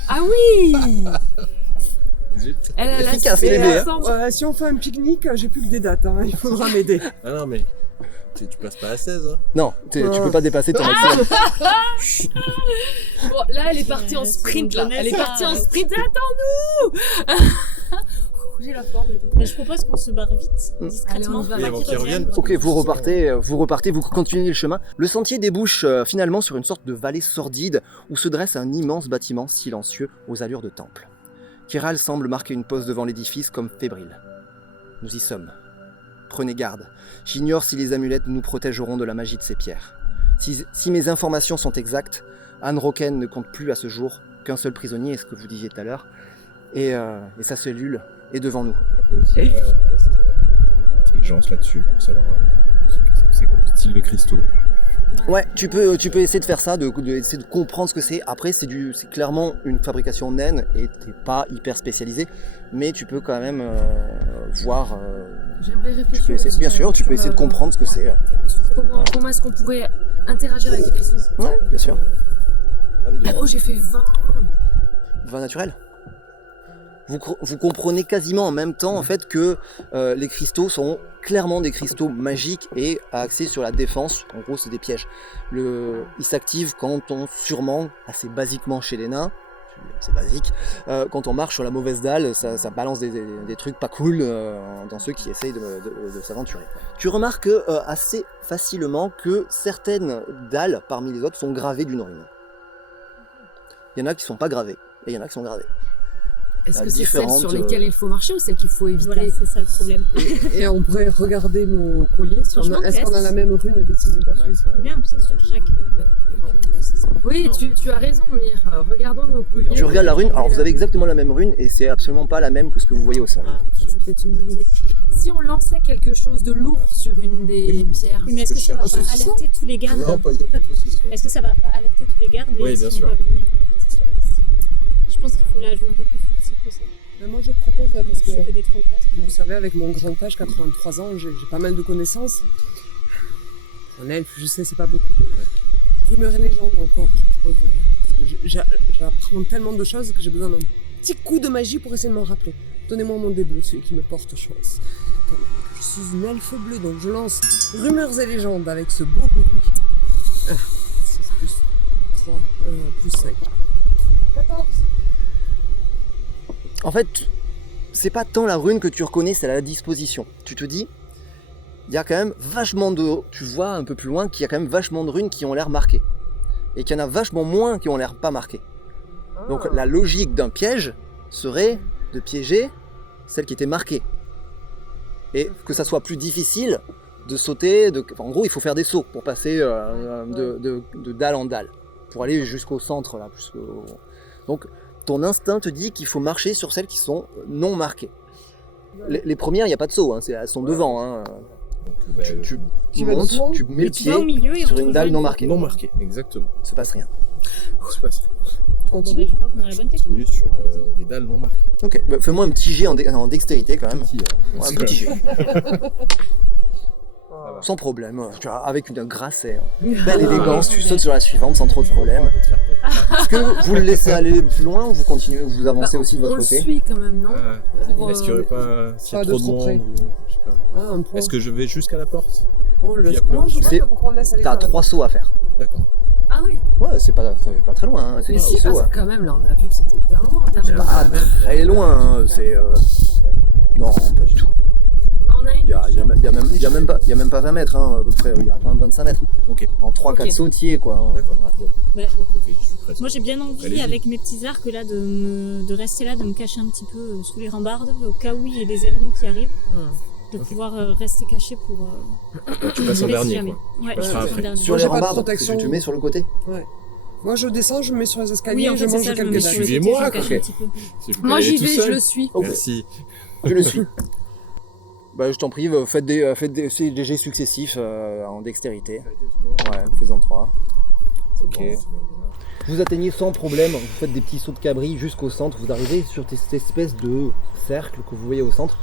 Ah oui. Zut. Elle a Efficace, la les baies, ensemble. Si on fait un pique-nique, j'ai plus que des dates. Il faudra m'aider. Ah non, mais tu passes pas à 16. Hein. Non, tu peux pas dépasser ton maximum. Bon, là, elle est partie en sprint. Là. Elle est partie en sprint. Attends-nous. J'ai la forme. Mais je propose qu'on se barre vite, discrètement. Allez, on y va. Oui, avant qu'ils reviennent. Ok, vous repartez, vous continuez le chemin. Le sentier débouche finalement sur une sorte de vallée sordide où se dresse un immense bâtiment silencieux aux allures de temple. Kiral semble marquer une pause devant l'édifice comme fébrile. Nous y sommes. Prenez garde. J'ignore si les amulettes nous protégeront de la magie de ces pierres. Si mes informations sont exactes, Anne Roken ne compte plus à ce jour qu'un seul prisonnier, ce que vous disiez tout à l'heure, et sa cellule est devant nous. On peut aussi faire un test d'intelligence là-dessus pour savoir ce que c'est comme style de cristaux. Ouais, tu peux essayer de faire ça, essayer de comprendre ce que c'est. Après, c'est clairement une fabrication naine et t'es pas hyper spécialisé, mais tu peux quand même voir J'aimerais Tu réfléchir. peux essayer, aussi, bien sûr, tu peux essayer de comprendre ce que c'est. sur comment est-ce qu'on pourrait interagir avec les cristaux. Ouais, bien sûr. 22. Oh, j'ai fait 20. Vin naturel. Vous comprenez quasiment en même temps en fait que les cristaux sont clairement des cristaux magiques et axés sur la défense. En gros, c'est des pièges. Ils s'activent quand on surment, assez basiquement chez les nains, c'est basique, quand on marche sur la mauvaise dalle, ça balance des trucs pas cool dans ceux qui essayent de s'aventurer. Tu remarques assez facilement que certaines dalles parmi les autres sont gravées d'une rune. Il y en a qui sont pas gravées et il y en a qui sont gravées. Est-ce La que c'est celles différente, sur lesquelles il faut marcher ou celles qu'il faut éviter? Voilà, c'est ça le problème. Et on pourrait regarder mon collier. Franchement, Est-ce qu'on a est-ce- la même rune dessinée Pas mal, dessus? ça. Bien, c'est sur chaque. Oui, tu as raison, Mire. Regardons nos colliers. Tu regardes la rune, alors vous avez exactement la même rune et c'est absolument pas la même que ce que vous voyez au sol. Ah, ça, c'était une bonne idée. Si on lançait quelque chose de lourd sur une des pierres. Oui, mais est-ce que ça va Ah, pas c'est alerter tous les gardes? Non, il n'y a pas de saucisson. Est-ce que ça va pas alerter tous les gardes? Oui, et bien s'ils sûr. vont pas venir, je pense qu'il faut la jouer un peu plus furtif que ça. Mais moi, je propose, là, parce que C'est que des 3 ou 4. vous savez, avec mon grand âge, 83 ans, j'ai pas mal de connaissances. En elfe, je sais, c'est pas beaucoup. Rumeurs et légendes encore, je propose. Parce que j'apprends tellement de choses que j'ai besoin d'un petit coup de magie pour essayer de m'en rappeler. Donnez-moi mon dé bleu, celui qui me porte chance. Attendez, je suis une elfe bleue, donc je lance rumeurs et légendes avec ce beau bruit. Ah, 6 plus 3, plus 5. 14. En fait, c'est pas tant la rune que tu reconnais, c'est la disposition. Tu te dis, il y a quand même vachement de... Tu vois un peu plus loin qu'il y a quand même vachement de runes qui ont l'air marquées. Et qu'il y en a vachement moins qui ont l'air pas marquées. Donc la logique d'un piège serait de piéger celle qui était marquée. Et que ça soit plus difficile de sauter... En gros, il faut faire des sauts pour passer de dalle en dalle. Pour aller jusqu'au centre, là. Donc, ton instinct te dit qu'il faut marcher sur celles qui sont non marquées. Les premières, il n'y a pas de saut, hein, elles sont devant. Hein. Donc, bah, Tu vas montes, doucement tu mets le tu vas au pied milieu et on sur te une dalle rejoint. non marquée. non marqué, exactement. Il ne se passe rien. Il se passe rien. Tu Bon, continues. ben, je crois qu'on a la bonne technique. Continue sur les dalles non marquées. Ok, bah, fais-moi un petit jet en dextérité quand même. Petit, hein. Ouais, un petit jet. Sans problème, tu vois, avec une grâce et une belle élégance, tu sautes sur la suivante sans trop de problème. Est-ce que vous le laissez aller plus loin ou vous continuez, vous avancez aussi de On votre le côté? suit quand même, non? Pour, Est-ce qu'il n'y aurait pas, s'il y a pas de trop de trop monde, près. ou, je sais pas. Ah, un point. Est-ce que je vais jusqu'à la porte? On le Puis après, non, je tu crois sais, que pour qu'on laisse aller T'as faire la- 3 sauts à faire. D'accord. Ah oui. Ouais, c'est pas très loin, hein, c'est Mais des si, petits sauts. parce que quand même, là, on a vu que c'était hyper loin en termes de... Pas très loin, hein, c'est... Non, pas du tout. On a une... Il y a même pas 20 mètres, hein, à peu près, il y a 20-25 mètres. Ok. En 3-4 Ok. sautiers, quoi. Hein. D'accord. Bon. Ouais. Bon, ok, je suis prêt. Moi j'ai bien envie Allez-y. avec mes petits arcs là de rester là, de me cacher un petit peu sous les rambardes au cas où il y ait des ennemis qui arrivent, de Ok. pouvoir rester caché pour. Tu passes en si dernier, jamais. quoi. Ouais, passeras je passe en après. dernier. Sur Moi, les j'ai pas de rambardes, protection. tu te mets sur le côté. Moi, je descends, je me mets sur les escaliers, Oui, en je fait, c'est mange ça, je me quelques mets dalles. sur les Suivez-moi, côtés, je me cache quoi. un petit peu. S'il vous plaît, Moi allez j'y tout vais, seul. je le suis. Ok. Merci. Je le suis. Bah, je t'en prie, faites des jets successifs en dextérité. Ouais, fais-en 3. Ok. Vous atteignez sans problème, vous faites des petits sauts de cabri jusqu'au centre, vous arrivez sur cette espèce de cercle que vous voyez au centre.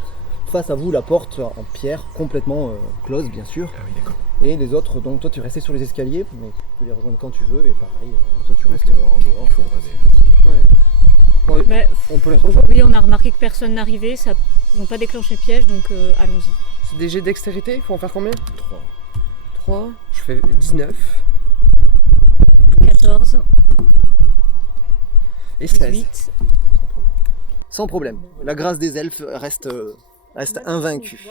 Face à vous, la porte en pierre, complètement close bien sûr. Ah oui, d'accord. Et les autres, donc toi tu restais sur les escaliers, mais tu peux les rejoindre quand tu veux, et pareil, toi tu restes en dehors. Il faudra des... Ouais, Bah, on peut les rejoindre. oui, on a remarqué que personne n'arrivait, ça ils n'ont pas déclenché le piège, donc allons-y. C'est des jets dextérité, il faut en faire combien? 3. 3, je fais 19 14, et 16. 18. Sans problème. La grâce des elfes reste invaincue.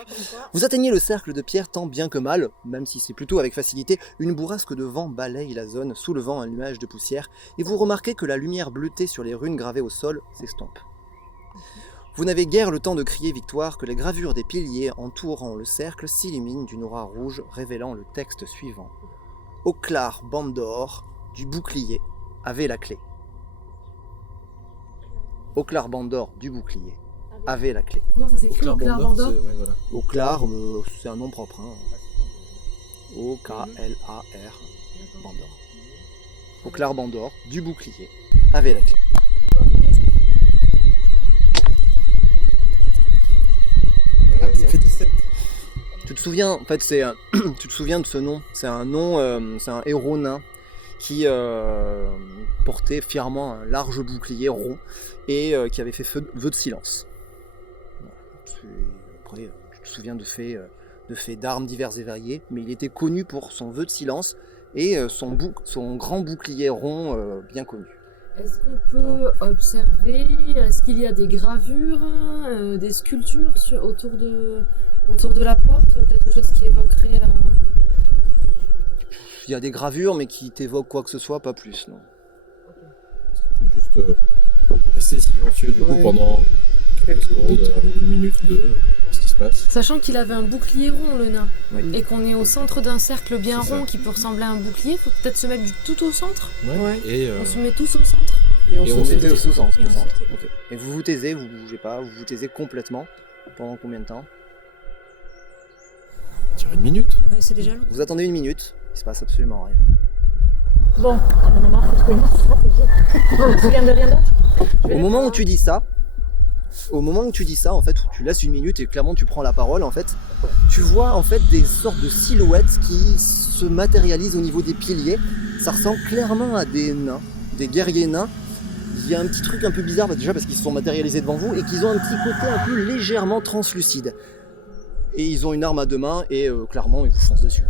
Vous atteignez le cercle de pierre tant bien que mal, même si c'est plutôt avec facilité, une bourrasque de vent balaye la zone, soulevant un nuage de poussière, et vous remarquez que la lumière bleutée sur les runes gravées au sol s'estompe. Vous n'avez guère le temps de crier victoire que les gravures des piliers entourant le cercle s'illuminent d'une aura rouge, révélant le texte suivant. Oklar Bandor, du bouclier, avait la clé. Oklar Bandor, du bouclier, avait la clé. Comment ça s'écrit, Oklar Oklar Bandor, Bandor? c'est- ouais, voilà. Oklar, c'est un nom propre. Hein. O-K-L-A-R, Bandor. Oklar Bandor, du bouclier, avait la clé. Ça fait 17. te souviens, en fait, tu te souviens de ce nom. C'est un nom, c'est un héros nain qui portait fièrement un large bouclier rond et qui avait fait vœu de silence. Après, tu te souviens de faits d'armes diverses et variées, mais il était connu pour son vœu de silence et son grand bouclier rond bien connu. Est-ce qu'on peut observer, est-ce qu'il y a des gravures, des sculptures autour de la porte, quelque chose qui évoquerait... Il y a des gravures, mais qui t'évoquent quoi que ce soit, pas plus, non. Juste rester silencieux du coup Ouais. pendant quelques secondes, une minute, deux, voir ce qui se passe. Sachant qu'il avait un bouclier rond, le nain, Oui. et qu'on est au centre d'un cercle bien C'est ça. rond qui peut ressembler à un bouclier, faut peut-être se mettre tout au centre. Ouais. Et On se met tous au centre. Et on Et se on met se C'était met- au sous-sens, Et on centre. sautait. Ok. Et vous vous taisez, vous bougez pas, vous vous taisez complètement. Pendant combien de temps? on dirait une minute. Ouais, c'est déjà long. Vous attendez une minute, il se passe absolument rien. Bon, on a marre de trouver une stratégie. Tu te souviens de rien d'autre? Au moment où tu dis ça, en fait, où tu laisses une minute et clairement tu prends la parole, en fait, tu vois en fait des sortes de silhouettes qui se matérialisent au niveau des piliers. Ça ressemble clairement à des nains, des guerriers nains. Il y a un petit truc un peu bizarre, déjà parce qu'ils se sont matérialisés devant vous et qu'ils ont un petit côté un peu légèrement translucide. Et ils ont une arme à deux mains et clairement ils vous foncent dessus.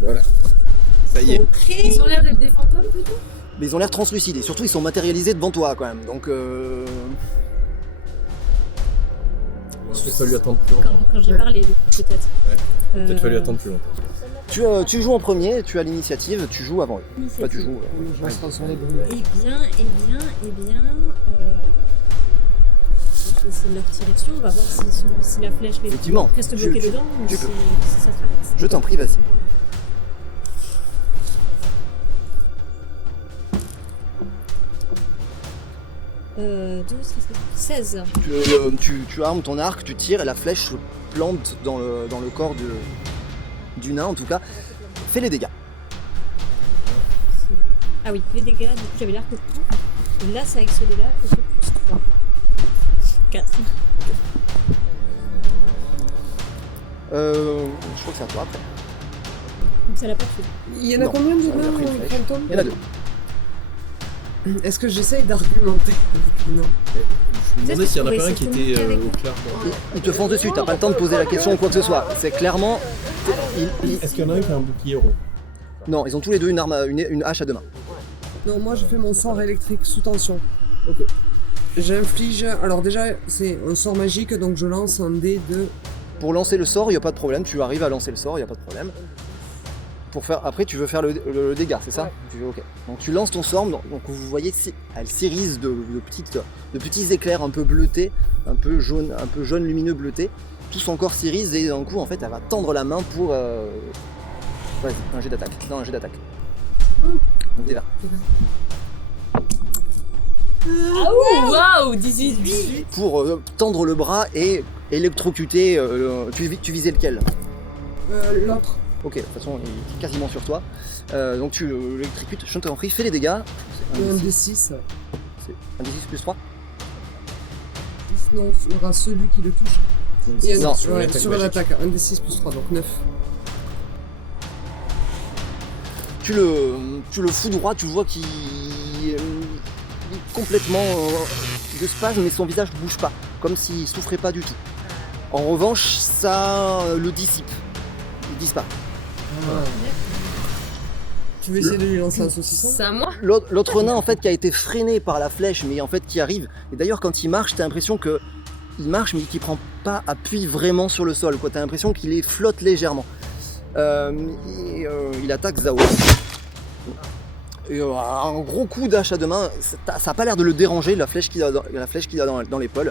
Voilà. Ça y est. Ils ont l'air d'être des fantômes plutôt. Mais ils ont l'air translucides et surtout ils sont matérialisés devant toi quand même. Donc Il aurait fallu attendre plus longtemps. Quand j'ai parlé, peut-être. Ouais. Peut-être fallu attendre plus longtemps. tu joues en premier, tu as l'initiative, tu joues avant eux. Enfin, tu joues. Je reste sur les bruits. Eh bien, je vais essayer de leur tirer dessus, on va voir si la flèche Effectivement. reste bloquée Tu- dedans ou tu si peux. ça traverse. Je t'en prie, vas-y. Euh, 12, 16. Tu armes ton arc, tu tires et la flèche se plante dans le corps du nain en tout cas. Fais les dégâts. Ah oui, les dégâts, du coup j'avais l'arc au cou. Et là, c'est avec ce dé-là, et c'est plus 3. 4. Je crois que c'est à toi après. Donc ça l'a pas tué. Il y en a Non. combien de Il a pris une nains flèche. fantômes? Il y en a deux. Est-ce que j'essaye d'argumenter avec non? Je me demandais s'il y en a Oui, pas un c'est qui tout était avec au nous. clair. Ils te foncent dessus, t'as pas le temps de poser la question ou quoi que ce soit. C'est clairement. Est-ce qu'il y en a un qui a un bouclier rond? Non, ils ont tous les deux une arme, une hache à deux mains. Non, moi je fais mon sort électrique sous tension. Ok. J'inflige. Alors, déjà, c'est un sort magique, donc je lance un dé de. Pour lancer le sort, il n'y a pas de problème, tu arrives à lancer le sort, il n'y a pas de problème. Après, tu veux faire le dégât, c'est ça? Ok. Donc tu lances ton sort, donc vous voyez, elle s'irise de petits éclairs un peu bleutés, un peu jaune lumineux bleuté. Tout son corps s'irise et d'un coup, en fait, elle va tendre la main pour... Vas-y, un jet d'attaque. Non, un jet d'attaque. Donc déjà. Waouh, 18. Pour tendre le bras et électrocuter... tu visais lequel? L'autre. Ok, de toute façon, il est quasiment sur toi. Donc tu l'électrocutes, je t'en prie, fais les dégâts. C'est Et un un D6, D6. c'est un D6 plus 3. Non, il y aura celui qui le touche. Et un- Non, ouais, l'attaque sur magique. l'attaque. Un D6 plus 3, donc 9. Tu le foudroies, tu vois qu'il est complètement de spasme, mais son visage bouge pas, comme s'il souffrait pas du tout. En revanche, ça le dissipe. Il disparaît. Tu veux essayer de lui lancer un saucisson? C'est à moi. L'autre nain en fait qui a été freiné par la flèche, mais en fait qui arrive. Et d'ailleurs quand il marche, t'as l'impression que il marche mais qu'il prend pas appui vraiment sur le sol. T'as l'impression qu'il est flotte légèrement. Il attaque Zao. Et, un gros coup d'hache à deux mains, ça a pas l'air de le déranger, la flèche qu'il a dans l'épaule.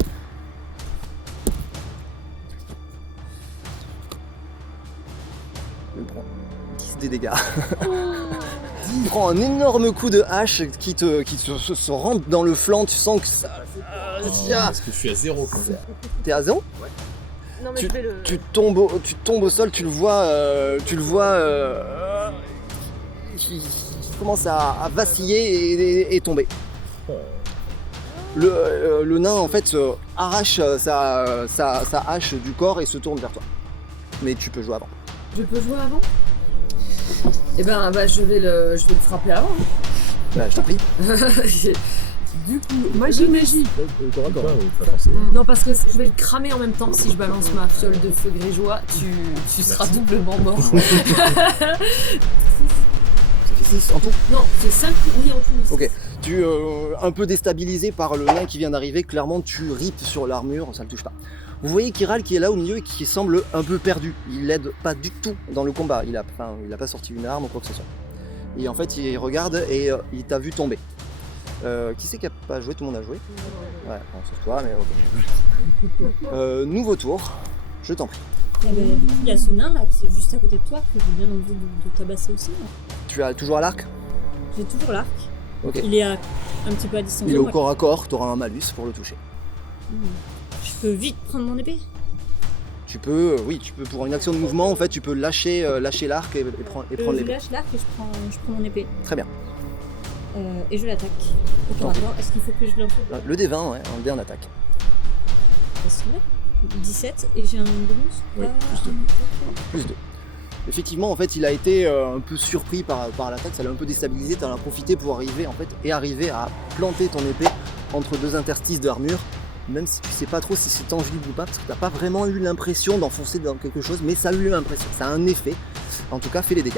Il prend 10 des dégâts. Il prend un énorme coup de hache qui se rentre dans le flanc, tu sens que ça... Parce que je suis à 0 quand même. T'es à 0 Non, mais je vais le. tu tombes au sol, tu le vois, qui commence à vaciller et tomber. Le nain en fait arrache sa hache du corps et se tourne vers toi. Mais tu peux jouer avant. Je peux jouer avant? Eh ben, je vais le frapper avant. Bah, je t'en prie. Du coup, magie. Non, parce que je vais le cramer en même temps. Si je balance ma fiole de feu grégeois, tu seras doublement mort. Ça fait 6 en tout. Non, c'est 5, oui, en tout. Ok. Tu un peu déstabilisé par le nain qui vient d'arriver, clairement tu ripes sur l'armure, ça ne touche pas. Vous voyez Kiral qui est là au milieu et qui semble un peu perdu. Il l'aide pas du tout dans le combat. Il a pas sorti une arme ou quoi que ce soit. Et en fait il regarde et il t'a vu tomber. Qui c'est qui a pas joué? Tout le monde a joué. Ouais, bon, sauf toi, mais ok. Nouveau tour, je t'en prie. Il y a ce nain là qui est juste à côté de toi que j'ai bien envie de tabasser aussi. Là. Tu as toujours à l'arc? J'ai toujours l'arc. Ok. Il est un petit peu à distance. Il est de au moi. corps à corps, tu auras un malus pour le toucher. Je peux vite prendre mon épée. Tu peux, pour une action de mouvement, en fait, tu peux lâcher l'arc et prendre Je l'épée. lâche l'arc et je prends mon épée. Très bien. Et je l'attaque. Au corps à corps. Est-ce qu'il faut que je lance Le D20, ouais, un dé en attaque. 17 et j'ai un bonus? Oui, plus 2. Effectivement, en fait, il a été un peu surpris par l'attaque, ça l'a un peu déstabilisé, tu en as profité pour arriver à planter ton épée entre deux interstices d'armure, même si tu sais pas trop si c'est tangible ou pas, parce que t'as pas vraiment eu l'impression d'enfoncer dans quelque chose, mais ça a eu l'impression, ça a un effet. En tout cas, fais les dégâts.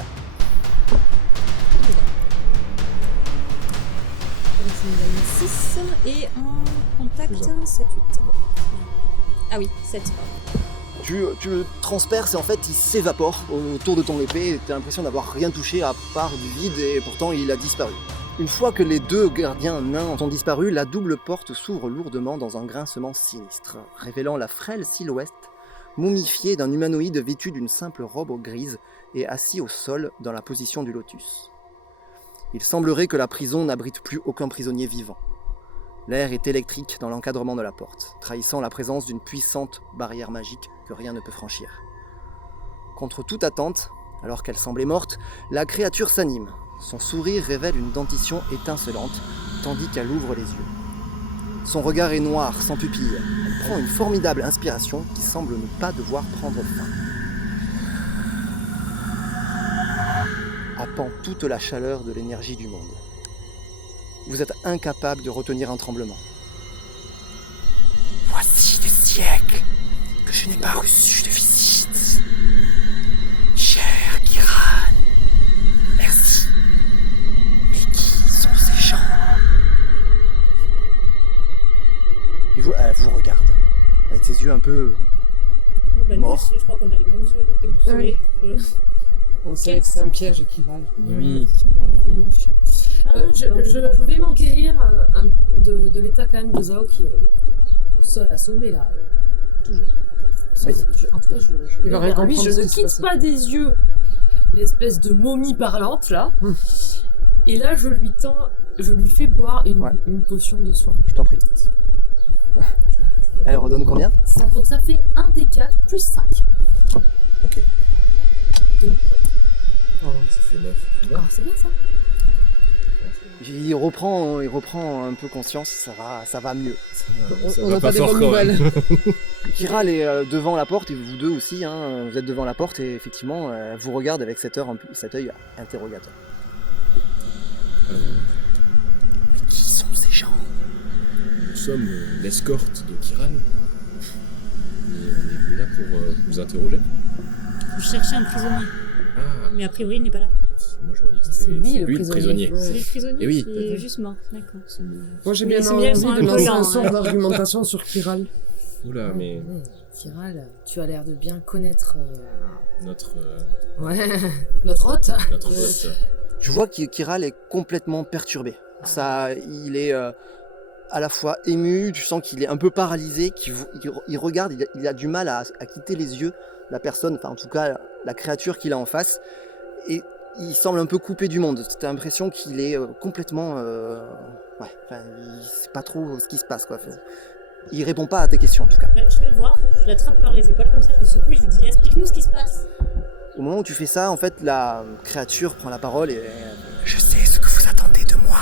C'est 6 et en contact 7-8. Ah oui, 7. Tu le transperces et en fait il s'évapore autour de ton épée et tu as l'impression d'avoir rien touché à part du vide et pourtant il a disparu. Une fois que les deux gardiens nains ont disparu, la double porte s'ouvre lourdement dans un grincement sinistre, révélant la frêle silhouette momifiée d'un humanoïde vêtu d'une simple robe grise et assis au sol dans la position du lotus. Il semblerait que la prison n'abrite plus aucun prisonnier vivant. L'air est électrique dans l'encadrement de la porte, trahissant la présence d'une puissante barrière magique que rien ne peut franchir. Contre toute attente, alors qu'elle semblait morte, la créature s'anime. Son sourire révèle une dentition étincelante, tandis qu'elle ouvre les yeux. Son regard est noir, sans pupille. Elle prend une formidable inspiration qui semble ne pas devoir prendre fin. Happant toute la chaleur de l'énergie du monde. Vous êtes incapable de retenir un tremblement. Voici des siècles que je n'ai pas reçu de visite. Cher Kiran, merci. Mais qui sont ces gens? Elle vous regarde, avec ses yeux un peu Nous morts. aussi, je crois qu'on a les mêmes yeux déboussolés. On sait que c'est un piège qui râle. Oui. Je vais m'enquérir de l'état quand même de Zao qui est au sol assommé là. Toujours. En tout cas, Il va rien lui, comprendre je ce ne qui se quitte passe. pas des yeux l'espèce de momie parlante là. Et là, je lui fais boire une potion de soin. Je t'en prie. Elle redonne combien? Donc ça fait 1 des 4 plus 5. Ok. Ça fait 9. Ah, c'est bien ça. Il reprend un peu conscience, ça va mieux. On n'a pas des bonnes nouvelles. Kiral est devant la porte et vous deux aussi, hein, vous êtes devant la porte et effectivement elle vous regarde avec cet œil interrogateur. Euh, Qui sont ces gens? Nous sommes l'escorte de Kiran. Et on est venu là pour nous interroger. Vous cherchez un prisonnier. Ah, Mais a priori, il n'est pas là. moi j'aurais dit que C'est c'était lui, le prisonnier. prisonnier. C'est le prisonnier Eh oui. qui est juste mort. D'accord. C'est- Moi j'ai Mais bien les envie sémielles sont un de peu lancer un lents, sort hein. d'argumentation sur Kiral. Oula, mais Kiral, tu as l'air de bien connaître notre notre hôte. hôte. Tu vois que Kiral est complètement perturbé. Il est à la fois ému, tu sens qu'il est un peu paralysé, il regarde, il a du mal à quitter les yeux la personne, enfin en tout cas la créature qu'il a en face, et il semble un peu coupé du monde. T'as l'impression qu'il est complètement... il sait pas trop ce qui se passe, quoi. Il répond pas à tes questions en tout cas. Je vais le voir, je l'attrape par les épaules comme ça, je le secoue et je lui dis explique-nous ce qui se passe. Au moment où tu fais ça, en fait, la créature prend la parole et... Je sais ce que vous attendez de moi.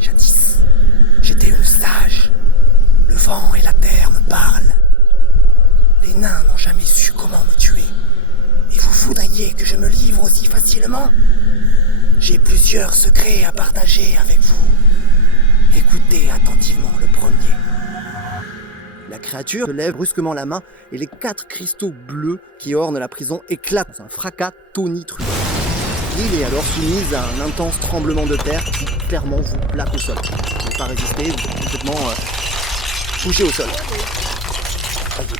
Jadis, j'étais une sage vent et la terre me parlent. Les nains n'ont jamais su comment me tuer. Et vous voudriez que je me livre aussi facilement? J'ai plusieurs secrets à partager avec vous. Écoutez attentivement le premier. La créature lève brusquement la main et les 4 cristaux bleus qui ornent la prison éclatent dans un fracas tonitruant. L'île est alors soumise à un intense tremblement de terre qui clairement vous plaque au sol. Vous ne pouvez pas résister, vous êtes complètement couché au sol.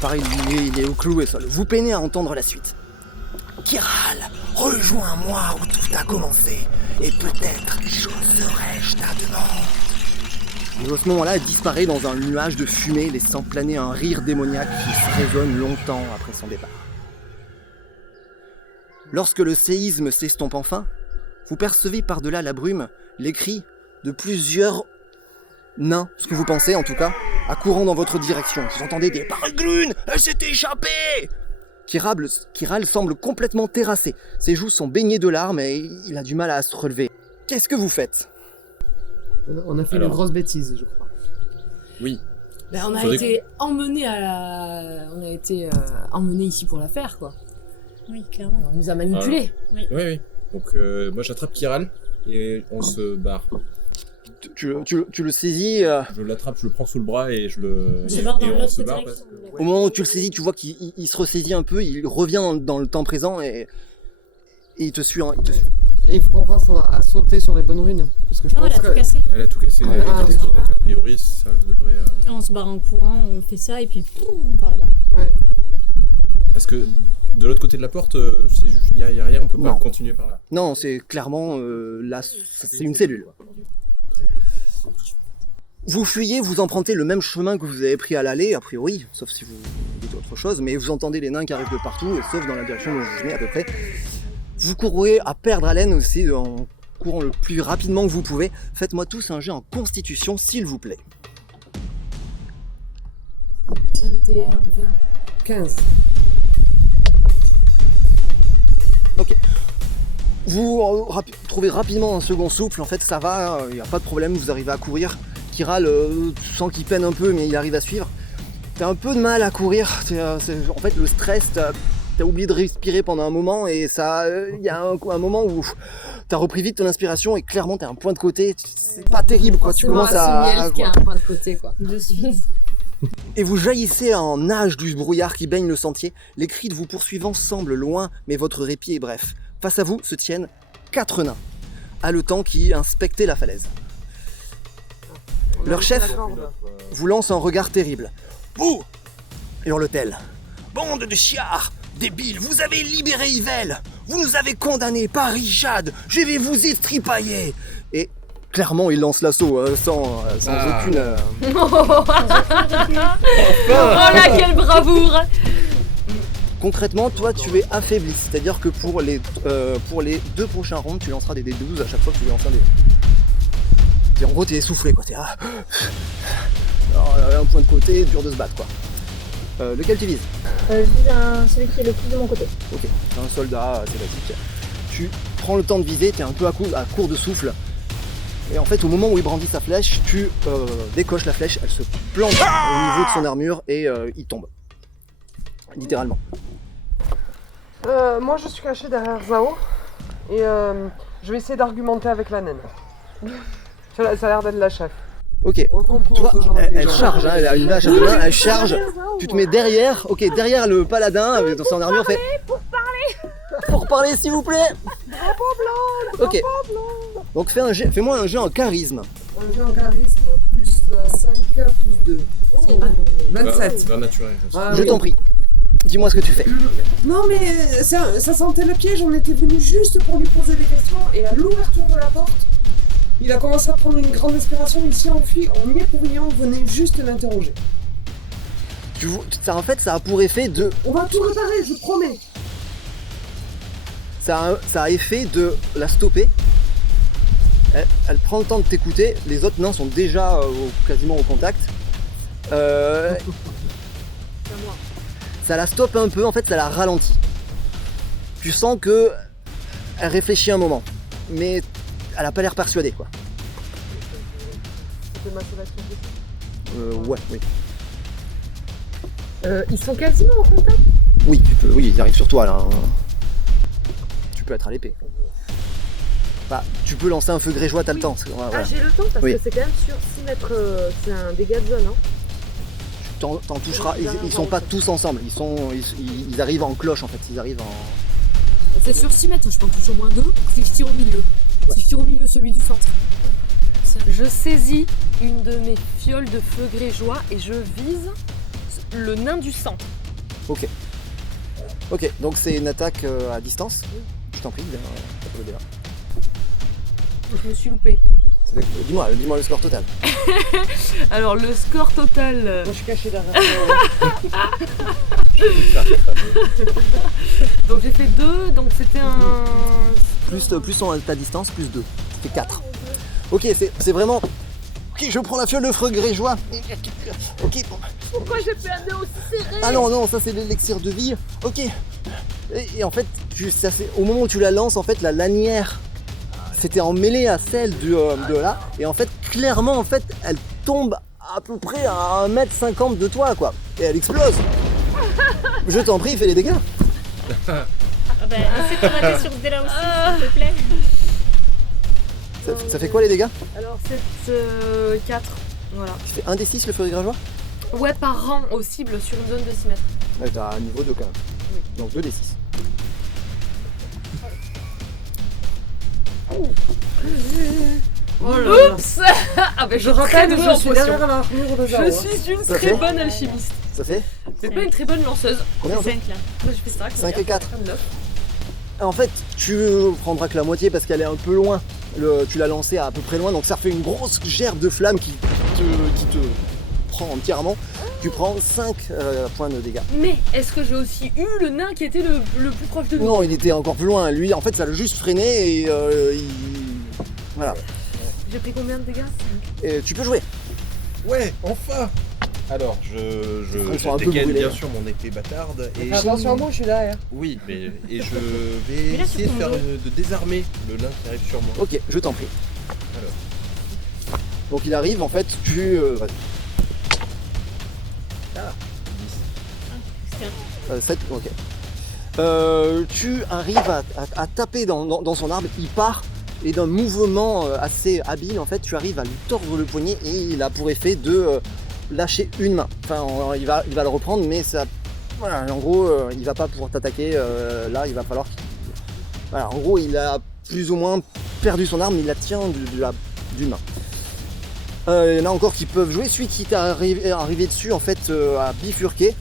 Pareil, il est au cloué au sol. Vous peinez à entendre la suite. Kiral, rejoins-moi où tout a commencé, et peut-être j'oserai ta demande. Et à ce moment-là, elle disparaît dans un nuage de fumée, laissant planer un rire démoniaque qui résonne longtemps après son départ. Lorsque le séisme s'estompe enfin, vous percevez par-delà la brume les cris de plusieurs nains, ce que vous pensez en tout cas, accourant dans votre direction. Vous entendez des « Paraglunes, elle s'est échappée !» Kiral semble complètement terrassé. Ses joues sont baignées de larmes et il a du mal à se relever. Qu'est-ce que vous faites? On a fait une grosse bêtise, je crois. Oui. Ben, on a été emmenés emmenés ici pour la faire, quoi. Oui, clairement. On nous a manipulés. Oui. Donc moi j'attrape Kiral et on se barre. Tu le saisis. Je l'attrape, je le prends sous le bras et je le. On se barre dans et on l'autre se barre direction. Au moment où tu le saisis, tu vois qu'il se ressaisit un peu, il revient dans le temps présent et il te suit. Et il faut qu'on pense à sauter sur les bonnes runes. Parce que je Non, elle pense a tout cassé. Elle a tout cassé. Ouais. Donc a priori ça devrait. On se barre en courant, on fait ça et puis on part là-bas. Ouais. Parce que de l'autre côté de la porte, il y a rien, on peut pas Non. continuer par là. Non, c'est clairement là, c'est une cellule. Vous fuyez, vous empruntez le même chemin que vous avez pris à l'aller, a priori, sauf si vous dites autre chose, mais vous entendez les nains qui arrivent de partout, et sauf dans la direction dont vous venez à peu près. Vous courez à perdre haleine aussi en courant le plus rapidement que vous pouvez. Faites-moi tous un jet en constitution, s'il vous plaît. 15. Ok. Vous trouvez rapidement un second souffle, en fait ça va, il n'y a pas de problème, vous arrivez à courir. Kiral, tu sens qu'il peine un peu, mais il arrive à suivre. T'as un peu de mal à courir, en fait le stress, t'as oublié de respirer pendant un moment et ça, il y a un moment où t'as repris vite ton inspiration et clairement t'as un point de côté, c'est pas terrible quoi, tu commences à... qui a un point de côté, quoi. De suite. Et vous jaillissez en nage du brouillard qui baigne le sentier. Les cris de vous poursuivants semblent loin, mais votre répit est bref. Face à vous se tiennent 4 nains, haletants qui inspectaient la falaise. Leur chef vous lance un regard terrible. « Vous !» hurle-t-elle. « Bande de chiards, débiles, vous avez libéré Yvel. Vous nous avez condamnés, Paris Jade. Je vais vous estripailler. » Et clairement, il lance l'assaut sans aucune... Oh là, quelle bravoure! Concrètement, toi, tu es affaibli. C'est-à-dire que pour les 2 prochains rounds, tu lanceras des D12 à chaque fois que tu lances un D12. En gros, t'es essoufflé, quoi. Alors, un point de côté, dur de se battre, quoi. Lequel tu vises? Je vise celui qui est le plus de mon côté. Ok, t'es un soldat, c'est basique. Tu prends le temps de viser, t'es un peu à court de souffle. Et en fait, au moment où il brandit sa flèche, tu décoches la flèche, elle se plante au niveau de son armure et il tombe. Littéralement. Moi, je suis caché derrière Zao. Et je vais essayer d'argumenter avec la naine. Ça a l'air d'être la chef. Ok, On comprend toi, ce genre de elle gens. charge, hein, elle a une vache à deux mains, elle charge, tu te mets derrière, derrière le paladin avec dans son armure, fait... Pour parler s'il vous plaît. Ok, donc fais-moi un jet en charisme. Un jeu en charisme, plus 5, plus 2. Oh, 27. 20 naturel. Ah, Je oui. t'en prie, dis-moi ce que tu fais. Non mais ça sentait le piège, on était venu juste pour lui poser des questions et à l'ouverture de la porte, il a commencé à prendre une grande inspiration, il s'est enfui, on n'y est pour rien, on venait juste l'interroger. En fait, ça a pour effet de... On va tout réparer, je promets. Ça a effet de la stopper. Elle prend le temps de t'écouter, les autres nains sont déjà quasiment au contact. Ça la stoppe un peu, en fait ça la ralentit. Tu sens que elle réfléchit un moment, mais elle a pas l'air persuadée quoi. C'était ma sélection. Ouais, oui. Ils sont quasiment en contact. Oui, ils arrivent sur toi là. Hein. Tu peux être à l'épée. Bah, tu peux lancer un feu grégeois, t'as le temps. Voilà. Ah, j'ai le temps parce Oui. que c'est quand même sur 6 mètres. C'est un dégât de zone. Hein. T'en toucheras. Ils sont pas tous ensemble. Ils arrivent en cloche en fait. Ils arrivent en. C'est sur 6 mètres, je peux en toucher au moins 2 si je tire au milieu. Ouais. Si je tire au milieu, celui du centre. Je saisis une de mes fioles de feu grégeois et je vise le nain du centre. Ok, donc c'est une attaque à distance. Je t'en prie, viens, tape le dé là. Je me suis loupée. Dis-moi le score total. Alors le score total. Moi, je suis caché derrière. Donc j'ai fait 2, donc c'était un. Plus ta distance, plus 2. Ça fait 4. Ok, c'est vraiment. Ok, je prends la fiole de feu grégeois. Ok, bon. Pourquoi j'ai fait un nez aussi serré? Ah non, ça c'est l'élixir de vie. Ok. Et en fait, au moment où tu la lances, en fait, la lanière, c'était emmêlée à celle de là. Et en fait, clairement, en fait, elle tombe à peu près à 1m50 de toi, quoi. Et elle explose. Je t'en prie, fais les dégâts. Ah bah, essaie de rater sur ce dé-là aussi, s'il te plaît. Ça fait quoi les dégâts? Alors c'est 4. Voilà. Tu fais 1d6 le feu grégeois? Ouais, par rang aux cibles sur une zone de 6 mètres. Ouais, t'as un niveau 2 quand même. Oui. Donc 2d6. Oh là là. Oups. Ah bah Je rappelle, très je douée en suis potion. derrière l'armure de Zao. Je suis une Ça très fait bonne alchimiste. Ça fait C'est pas une très bonne lanceuse. combien en fait? 5 là. Moi j'ai fait 5. 5 et 4. 9. En fait, tu prendras que la moitié parce qu'elle est un peu loin. Tu l'as lancée à peu près loin, donc ça refait une grosse gerbe de flamme qui te prend entièrement. Tu prends 5 points de dégâts. Mais est-ce que j'ai aussi eu le nain qui était le plus proche de nous? Non, il était encore plus loin. Lui, en fait, ça l'a juste freiné et voilà. J'ai pris combien de dégâts? Et tu peux jouer. Ouais, enfin. Alors, Ils sont un peu dégaine brûlés. bien sûr mon épée bâtarde et Attention à moi, je suis derrière. oui, mais et je Mais vais là, essayer sur de ton faire dos. de désarmer le nain qui arrive sur moi. Ok, je t'en prie. Alors. Donc il arrive, en fait, vas-y. Ah, 10. 7, ok. Tu arrives à taper dans son arbre, il part, et d'un mouvement assez habile, en fait, tu arrives à lui tordre le poignet et il a pour effet de lâcher une main. Enfin, il va le reprendre, mais ça. Voilà, en gros, il va pas pouvoir t'attaquer. Là, il va falloir qu'il. Voilà, en gros, il a plus ou moins perdu son arme, il la tient d'une main. Il y en a encore qui peuvent jouer. Celui qui t'est arrivé dessus, en fait, a bifurqué.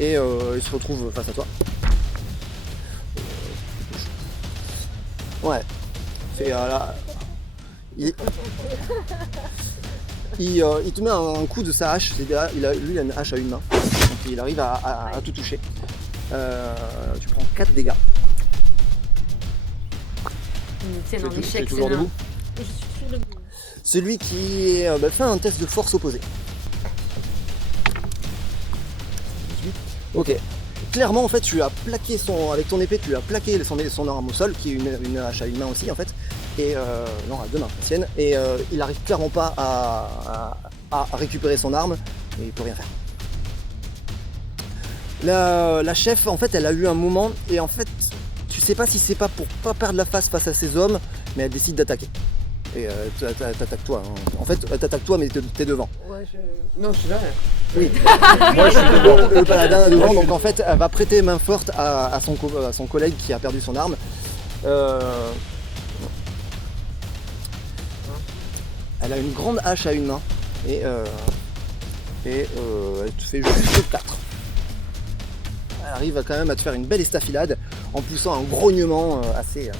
Et il se retrouve face à toi. Ouais. C'est là. Il te met un coup de sa hache. Lui, il a une hache à une main. Donc il arrive à te toucher. Tu prends 4 dégâts. Ils me tiennent en Tu es échec. toujours ces nains. debout. Je suis toujours debout. Celui qui est, fait un test de force opposée. 18. Ok. Clairement, en fait, tu as plaqué avec ton épée, tu as plaqué son arme au sol, qui est une hache à une main aussi, en fait. Et non, à deux mains, la sienne. Et il n'arrive clairement pas à récupérer son arme et il peut rien faire. La chef, en fait, elle a eu un moment et en fait, tu sais pas si c'est pas pour pas perdre la face à ces hommes, mais elle décide d'attaquer. Et t'attaques toi. Hein. En fait, elle t'attaque toi, mais t'es devant. Ouais, non, je suis derrière. Oui. Moi, je suis devant, le paladin est devant, donc en fait, elle va prêter main forte à son collègue qui a perdu son arme. Elle a une grande hache à une main et elle te fait juste 4. Elle arrive quand même à te faire une belle estafilade en poussant un grognement assez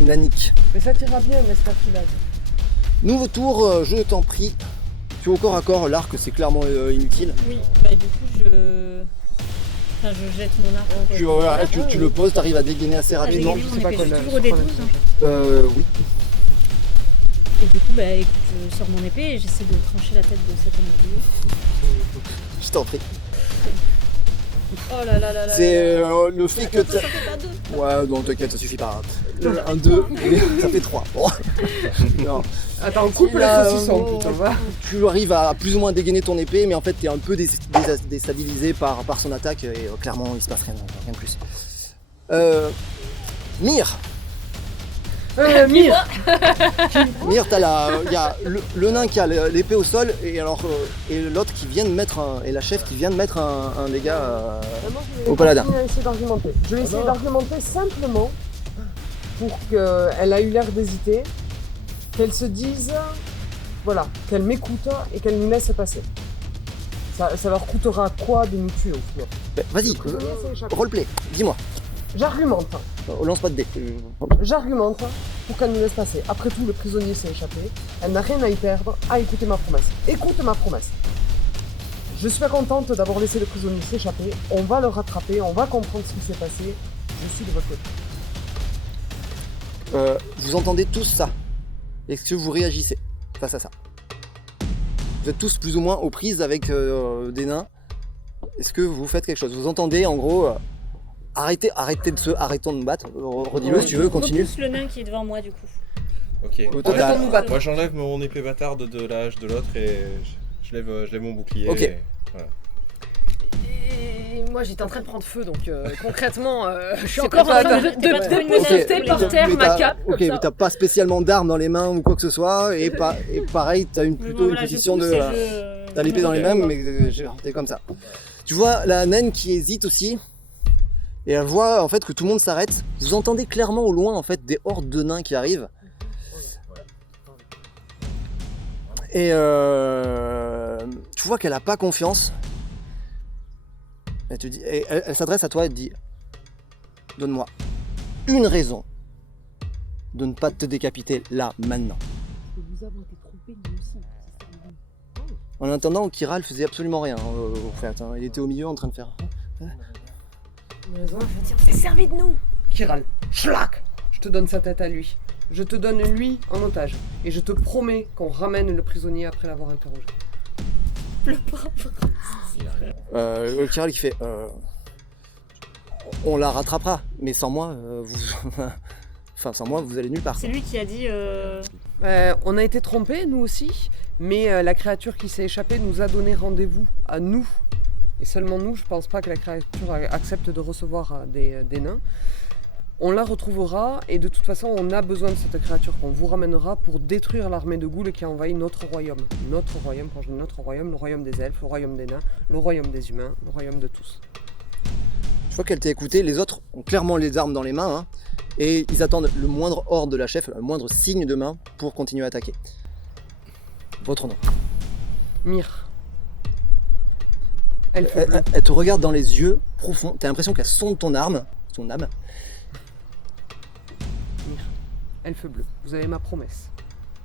nanique. Mais ça t'ira bien, l'estafilade. Nouveau tour, je t'en prie. Tu es au corps à corps, l'arc c'est clairement inutile. Oui, bah du coup je jette mon arc. Tu le poses, tu arrives à dégainer assez rapidement. dégainer. C'est pas comme toujours au D12, Oui. Et du coup, bah écoute, je sors mon épée et j'essaie de trancher la tête de cet homme. Je t'en prie. Oh là là là là. C'est le fait que Ça fait pas deux. Ouais, non, t'inquiète, ça suffit pas. 1, 2, et ça fait 3. Bon. Non. Attends, coupe Là, le saucisson plutôt, va. Tu arrives à plus ou moins dégainer ton épée, mais en fait, t'es un peu déstabilisé par son attaque, et clairement, il se passe rien de plus. Mire, Mire. Mire, il y a le nain qui a l'épée au sol, et alors et l'autre qui vient de mettre et la chef qui vient de mettre un dégât au paladin. Je vais essayer d'argumenter. Je vais essayer d'argumenter simplement pour qu'elle a eu l'air d'hésiter, qu'elle se dise, voilà, qu'elle m'écoute et qu'elle nous laisse passer. Ça leur coûtera quoi de nous tuer au final? Vas-y, roleplay, dis-moi. J'argumente. Lance pas de dés. J'argumente pour qu'elle nous laisse passer. Après tout, le prisonnier s'est échappé. Elle n'a rien à y perdre à écouter ma promesse. Écoute ma promesse. Je suis pas contente d'avoir laissé le prisonnier s'échapper. On va le rattraper, on va comprendre ce qui s'est passé. Je suis de votre côté. Vous entendez tous ça. Est-ce que vous réagissez face à ça? Vous êtes tous plus ou moins aux prises avec des nains. Est-ce que vous faites quelque chose? Vous entendez en gros... arrêtons de nous battre. Redis-le si tu veux, continue. Repousse le nain qui est devant moi du coup. Ok. total. Moi j'enlève mon épée bâtarde de la hache de l'autre et je lève mon bouclier. Ok. Et voilà. Et moi j'étais en train de prendre feu donc concrètement je suis C'est encore en pas train grave, de t'es pas trop une menace déposer pour par les terre Mais ma t'as- cape. Ok, comme mais ça. t'as pas spécialement d'armes dans les mains ou quoi que ce soit, et pareil, t'as plutôt une position de... T'as l'épée dans les mains, mais t'es comme ça. Tu vois la naine qui hésite aussi, et elle voit en fait que tout le monde s'arrête. Vous entendez clairement au loin en fait des hordes de nains qui arrivent. Et tu vois qu'elle a pas confiance. Elle te dit, et elle s'adresse à toi et te dit, donne-moi une raison de ne pas te décapiter là maintenant. Nous avons été trompés, nous aussi. En attendant, Kiral faisait absolument rien en fait. Hein. Il était au milieu en train de faire. C'est servi de nous. Kiral, schlack. Je te donne sa tête à lui. Je te donne lui en otage. Et je te promets qu'on ramène le prisonnier après l'avoir interrogé. Le pauvre. Kiral qui fait, on la rattrapera, mais sans moi, sans moi, vous allez nulle part. C'est lui qui a dit On a été trompés, nous aussi, mais la créature qui s'est échappée nous a donné rendez-vous à nous. Et seulement nous, je pense pas que la créature accepte de recevoir des nains. On la retrouvera, et de toute façon, on a besoin de cette créature qu'on vous ramènera pour détruire l'armée de ghouls qui a envahi notre royaume. Notre royaume, quand je dis notre royaume, le royaume des elfes, le royaume des nains, le royaume des humains, le royaume de tous. Une fois qu'elle t'a écouté, les autres ont clairement les armes dans les mains, hein, et ils attendent le moindre ordre de la chef, le moindre signe de main pour continuer à attaquer. Votre nom. Mire. Elfe bleu. Elle te regarde dans les yeux profonds, t'as l'impression qu'elle sonde ton âme. Mire. Elfe bleu. Vous avez ma promesse.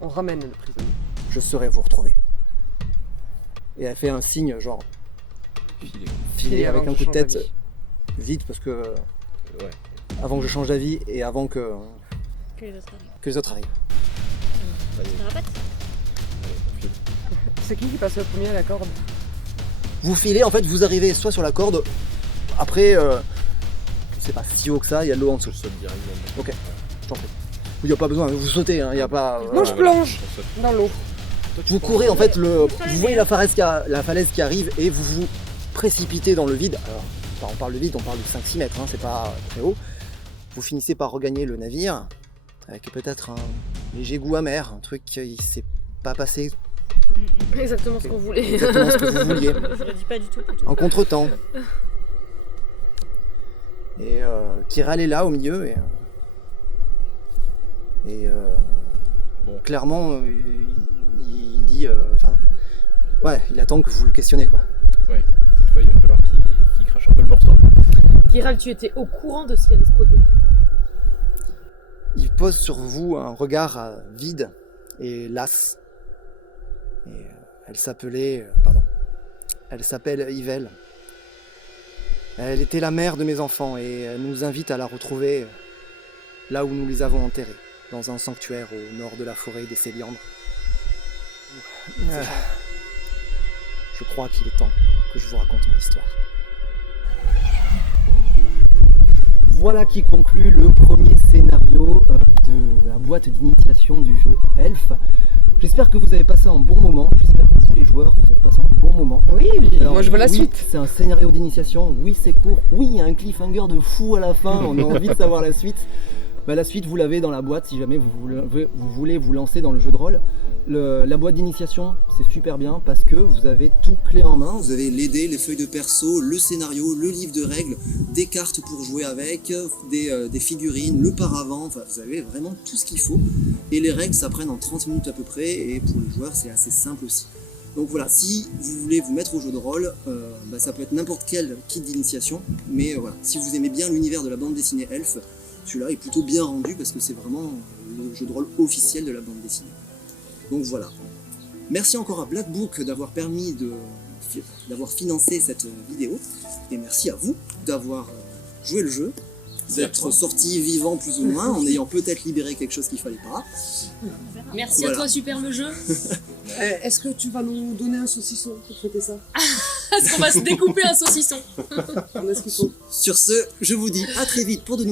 On ramène le prisonnier. Je saurai vous retrouver. Et elle fait un signe genre filer avec un coup de tête vite parce que Ouais. avant que je change d'avis et avant que que les autres arrivent. les autres arrivent. Allez, Je te répète. on file. C'est qui passe le premier à la corde? Vous filez, en fait, vous arrivez soit sur la corde, après, c'est pas si haut que ça, il y a de l'eau en dessous. Je saute directement. Ok, j'en prie. Il n'y a pas besoin, vous sautez, il n'y a pas... Moi je plonge On saute. dans l'eau. Vous courez, en fait, vous voyez la falaise qui arrive et vous vous précipitez dans le vide. Alors, on parle de vide, on parle de 5-6 mètres, hein, c'est pas très haut. Vous finissez par regagner le navire, avec peut-être un léger goût amer, un truc qui s'est pas passé Exactement ce qu'on voulait. exactement ce que vous vouliez. Je le dis pas du tout. Plutôt. En contre-temps. Et Kiral est là au milieu et Bon. clairement il dit ouais, il attend que vous le questionnez quoi. Ouais, cette fois il va falloir qu'il crache un peu le morceau. Kiral, tu étais au courant de ce qui allait se produire. Il pose sur vous un regard vide et las. Et elle s'appelle Yvel. Elle était la mère de mes enfants et elle nous invite à la retrouver là où nous les avons enterrés, dans un sanctuaire au nord de la forêt des Céliandres. Je crois qu'il est temps que je vous raconte mon histoire. Voilà qui conclut le premier scénario de la boîte d'initiation du jeu Elf. J'espère que vous avez passé un bon moment, j'espère que vous les joueurs, vous avez passé un bon moment. Oui, Alors, moi je veux la oui, suite. C'est un scénario d'initiation, oui c'est court, oui il y a un cliffhanger de fou à la fin, on a envie de savoir la suite. Bah, la suite vous l'avez dans la boîte si jamais vous voulez vous lancer dans le jeu de rôle. La boîte d'initiation c'est super bien parce que vous avez tout clé en main. Vous avez les dés, les feuilles de perso, le scénario, le livre de règles, des cartes pour jouer avec, des figurines, le paravent, enfin vous avez vraiment tout ce qu'il faut. Et les règles ça prenne en 30 minutes à peu près et pour les joueurs c'est assez simple aussi. Donc voilà, si vous voulez vous mettre au jeu de rôle, ça peut être n'importe quel kit d'initiation, mais voilà, si vous aimez bien l'univers de la bande dessinée Elf, celui-là est plutôt bien rendu parce que c'est vraiment le jeu de rôle officiel de la bande dessinée. Donc voilà. Merci encore à Black Book d'avoir permis d'avoir financé cette vidéo, et merci à vous d'avoir joué le jeu, d'être sorti vivant plus ou moins, en ayant peut-être libéré quelque chose qu'il fallait pas. Merci Voilà. à toi, super le jeu. Est-ce que tu vas nous donner un saucisson pour fêter ça? Est-ce qu'on va se découper un saucisson? Est-ce qu'il faut Sur ce, je vous dis à très vite pour de